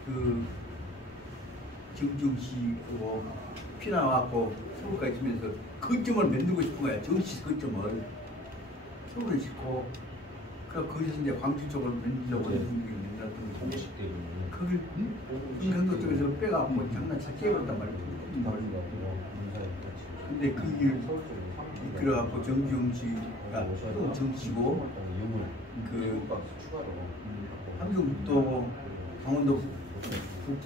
그 정정씨 그거 피나 와갖고 서울까지 있으면서 거점을 만들고 싶은 거야. 정치 거점을 서울을 짓고 그 거기서 이제 광주 쪽을 만들려고 하는 분들이 만들었던 거지. 그걸 경도 쪽에서 빼가고 장난치 깨버렸단 말이야. 근데 그 일 이끌어갖고 정주영 씨가 정치고 그 함경북도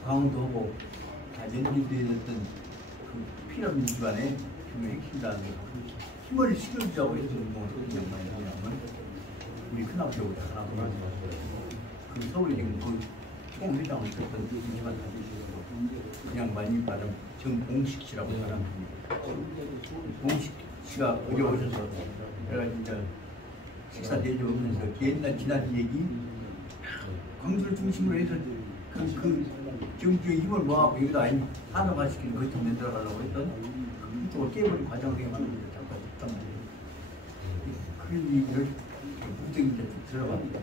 강원도하고 다 연결되어 있던 그 피라미드 기반의 핵심이라는 힘을 실어주자고 했던 뭐 어떤 양반이냐면 우리 큰아버지하고 큰아버지 그 서울에 지금 그 총회장을 했던 그지만 그 양반이 말하면 정봉식 씨라고 사람 봉식 씨가 어려우셔서 내가 진짜 식사 대접하면서 옛날 지난 얘기 광주를 중심으로 해서 그 정주의 힘을 모아서 여기다 산업화시키는 것을 만들어가려고 했던 그쪽을 깨버린 과정을 되게 만들어서 잠깐 했단 말이에요. 그런 얘기를 국정이 이제 쭉 들어갑니다.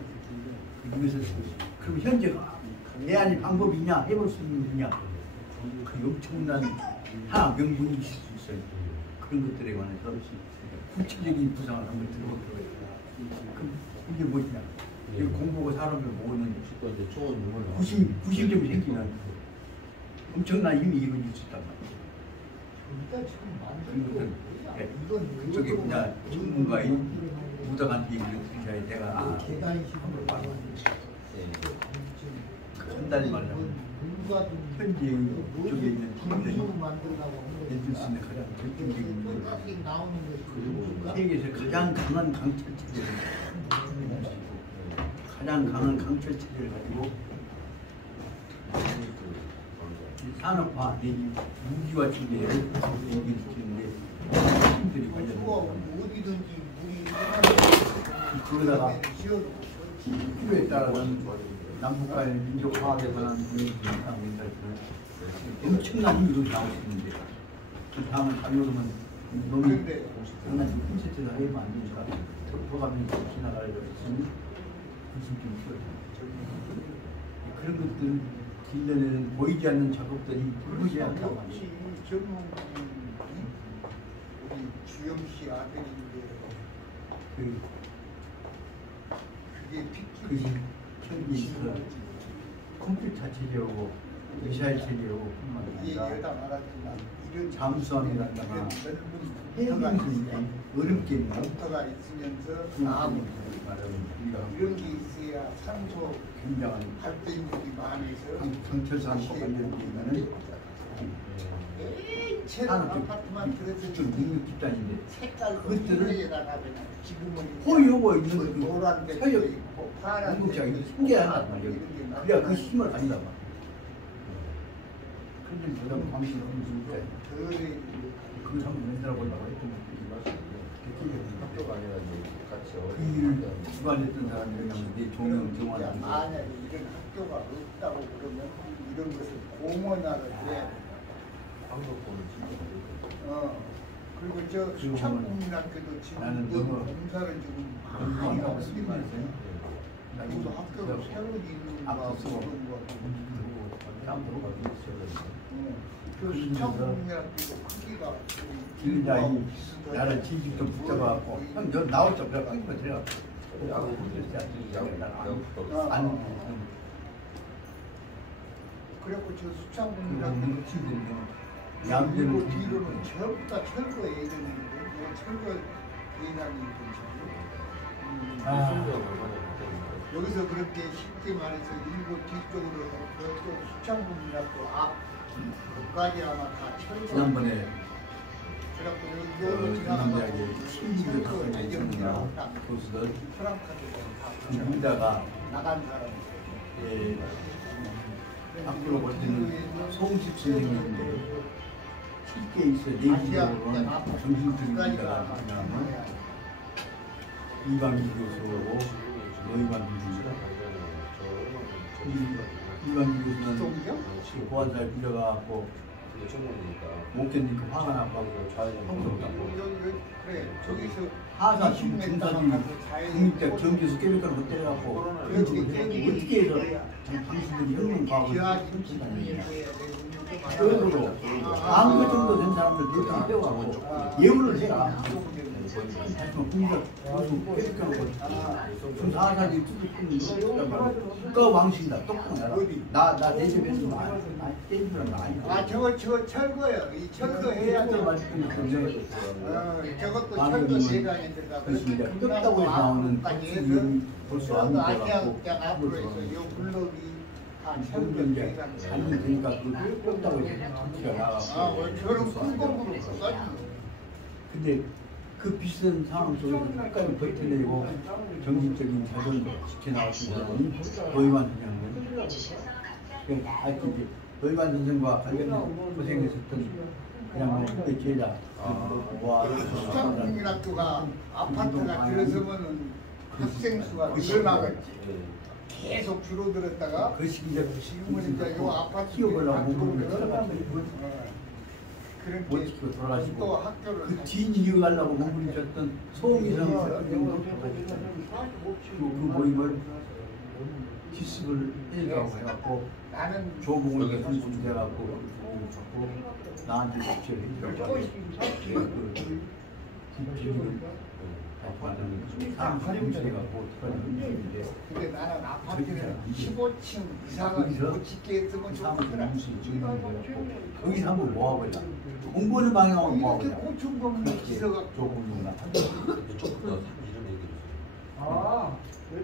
여기서 그럼 현재 대안이 방법이 있냐 해볼 수 있느냐 그 엄청난 하나 명분이 있을 수 있어요. 그런 것들에 관해서 구체적인 구상을 한번 들어보도록 해요. 그럼 이게 뭐냐? 이 공부고 사람을 모으는 90점이 생기는 엄청난 힘이 이루어질 수 있단 말이에요. 그런 것은 그쪽에 그냥 전문가인 무당한테 얘기를 드리셔야 내가 한번 봐봐. 간단히 말하면 현재 이쪽에 있는 팀들이 해줄 수 있는 가장 결정적인 건 세계에서 가장 강한 강철 체제를 가지고 산업화 내지 무기화 체계를 얘기시키는데 팀들이 관련된 그러다가 필요에 따라서는 남북 간의 민족 화합에 관한 분위기를 엄청난 힘이 나올 수 있는데 그 다음은 가려면 놈이 장난 콘서트를 하면 안 되니까 도가면서 지나가려고 했으니 불신좀 키워야 그런 것들은 딜러내는 보이지 않는 작업들이 보이지 않다고 합니다. 우리 주영 씨 아들인데 그게 피키 현기 있어. 컴퓨터 체제하고 미사일 체제하고 뿐만 아니라 잠수함이라든가 해양수인지 어렵게 모터가 있으면서 아무 말하면 이런 게 있어야 산소 굉장한 발전력이 많아서 강철산과 관련되어 있는 아파트만 들어서 좀 능력 집단인데 색깔 그것들을 지금은 호유하고 있는 그 노란색 서역 있고 파란색 능력자가 신기하단 말이에요. 그래야 그 힘을 가진단 말이에요. 그런데 그다음 광신을 주니까 그걸 한번 만들어 보려고 했던 것들이 학교가 아니라 같이 그 일을 주관했던 사람들이 내 종영 정환 만약에 이런 학교가 없다고 그러면 이런 것을 공원화를 해. 그리고 저 수창국민학교도 지금 나는 너무 공사를 지금 많이 하고 있습니다. 그것도 학교가 새로 짓는 거 그런 거. 그 수창국민학교도 크기가 길다이 나를 지직도 붙잡아갖고 형 너 나올 때 내가 끊고 들어가 안 그래갖고 저 수창국민학교 친구들이 그리고 양재는 뒤로는 전부 다 철거 예정인데 철거 예정이 여기서 그렇게 쉽게 말해서 일본 뒤쪽으로 그쪽 수창국민학교 앞 끝까지 아마 다 철거. 지난번에 그래갖고 여기로 지나가고 친구들 갖고 철거 예정이라고 딱 교수들 프랑카드가 누다가 나간 사람. 앞으로 볼 때는 송식 선생님인데 쉽게 있어 내기적으로는 정신적인 문제가 뭐냐면 이방기 교수하고 노이방기 교수가 이방기 교수는 보안사를 빌려가고 못 견디고 화가 나고 그래 저기서 하사 중사님 국립대 경기에서 깨벽가를 못 때려갖고 어떻게 해서 당신들이 혁명과학을 훔친다는 거야. 그으로 아무 정도 된 사람들 그렇게 빼어가고 예우를 해라. 사사기 국가 왕신다. 똑똑 알아. 나 대접해서 나 대접을 많이. 아 저거 철거예요. 이 철거해야 돼. 저것도 철거 대상에 들어가. 그렇습니다. 떴다고 해서 나오는 볼수 없는 거 안양 앞으로 해서 이 블록이 다 철거 이제 대상. 아니 그러니까 그 떴다고 해서 정치가 나가고. 저런 큰 공부를 썼지. 근데 그 비슷한 상황 속에서 끝까지 버텨내고 정신적인 자존을 지켜나갔던 사람은 노희만 선생님. 알지? 노희만 선생과 관련해서 고생했었던 그냥 뭐 제자. 수상국민학교가 아파트가 들어서면은 학생 수가 늘어나겠지. 계속 줄어들었다가 그 시기에 지금은 이제 요 아파트 키워보려고 몸을 들어가면 들어갔더니 못 그렇게 지키고 또 돌아가시고 학교를 그 뒤인 이어가려고 몸을 줬던 소음이상 그 모임을 기습을 해가고 해갖고 나는 조봉을 같은 분돼갖고 나한테 목소리 해주라고 그 비밀을 사람 해갖고 어떡하는데 근데 나는 아파트를 15층 이상은 못 짓게 했으면 좋겠더라. 거기서 한번 모아보자. 공부하는 방향으로 이렇게 모아보자. 고충범위 기서가 조봉이나 아,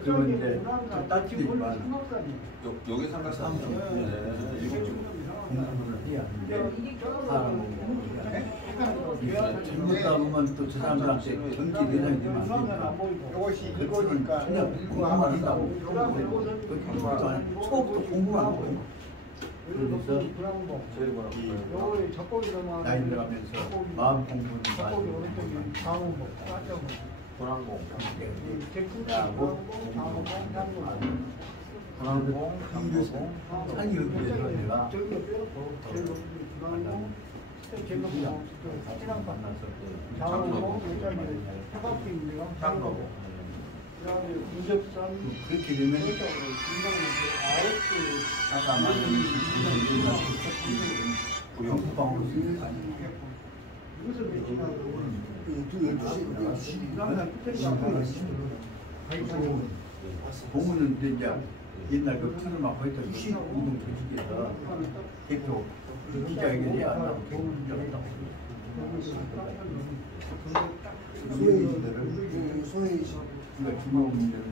그러면 이제 좀 따지겠지만 여기 삼각산 공부를 해야 하는데 사람은 잘못다 보면 또 저 사람들한테 경기 대상이 되면 안 되니까 이것이 그거는 이거니까 그냥 공부만 한다고 수업도 공부만 하고 그러면서 나이 들어가면서 마음 공부는 많이 도랑공 산이 어디에서 내가 장로고 그렇게 되면 아까 말한 구형방으로 쓰는 거 아니에요? 공무는 이제 옛날 그 틀을 막고 했던 시운동 조직에서 대표 기자회견이 안 나고 소외이신들을 그러니까 주먹민들은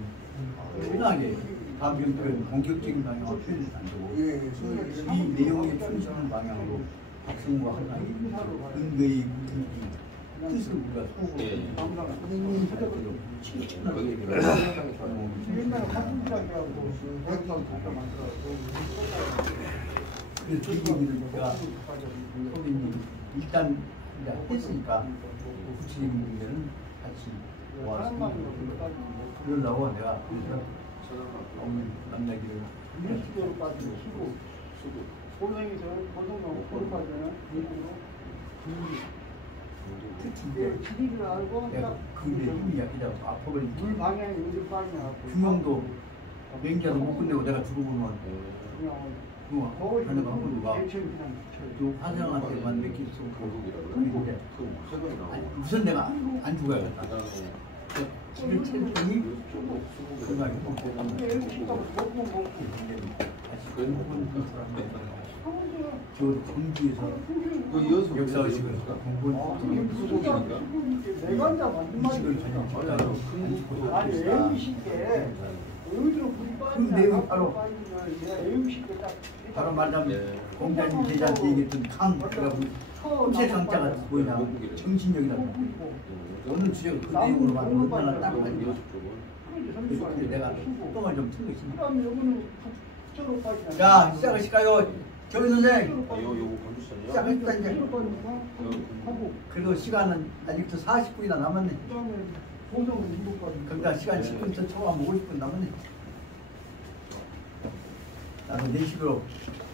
편하게 감정표현 공격적인 방향으로 표현이 안 되고 이 내용에 충실한 방향으로 박성과 한강이 근거의 뜻을 우리가 속으로 선생님 하더라도 칭찬하게 옛날에 한국장이라고 그래서 이 얘기를 제가 선생님이 일단 이제 했으니까 구체적인 문제는 같이 모아서 그러려고 내가 그래서 없는 만나기를 민주적으로 빠지고 수고 고생에서 고생하고 고를 빠지는 특히 이제 지리를 알고 내가 그게 힘이 약해져서 아파버린 물 방향이 어디 빠지냐고 규명도 맹자도 못 끝내고 내가 죽어보면 그냥 그거 하는 거 하고 누가 또 화장한테만 느낄 수 없고 그런데 우선 내가 안 죽어야겠다. 집을 채우니 그날 저 광주에서 역사의식을 내가 혼자 만든 말이야. 아니 애우식게 어디로 불이 빠지냐. 내용이 바로 애우식게 바로 말하자면 공자님 제자한테 얘기했던 강이라고 험세 강자가 뭐냐 정신력이라고 오늘 주제가 그 내용으로 말하면 얼마나 딱 맞냐. 그래서 내가 똥을 좀 틀고 있습니다. 자 시작하실까요? 조희 선생 시작하십시다 이제. 그리고 시간은 아직도 40분이나 남았네. 그러니까 시간 10분 더 초과하면 50분 남았네. 나도 내 식으로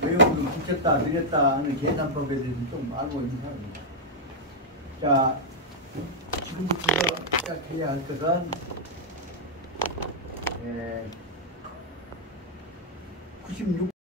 외우고 붙였다 늘렸다 하는 계산법에 대해서 좀 알고 있는 사람입니다. 자, 지금부터 시작해야 할 것은 96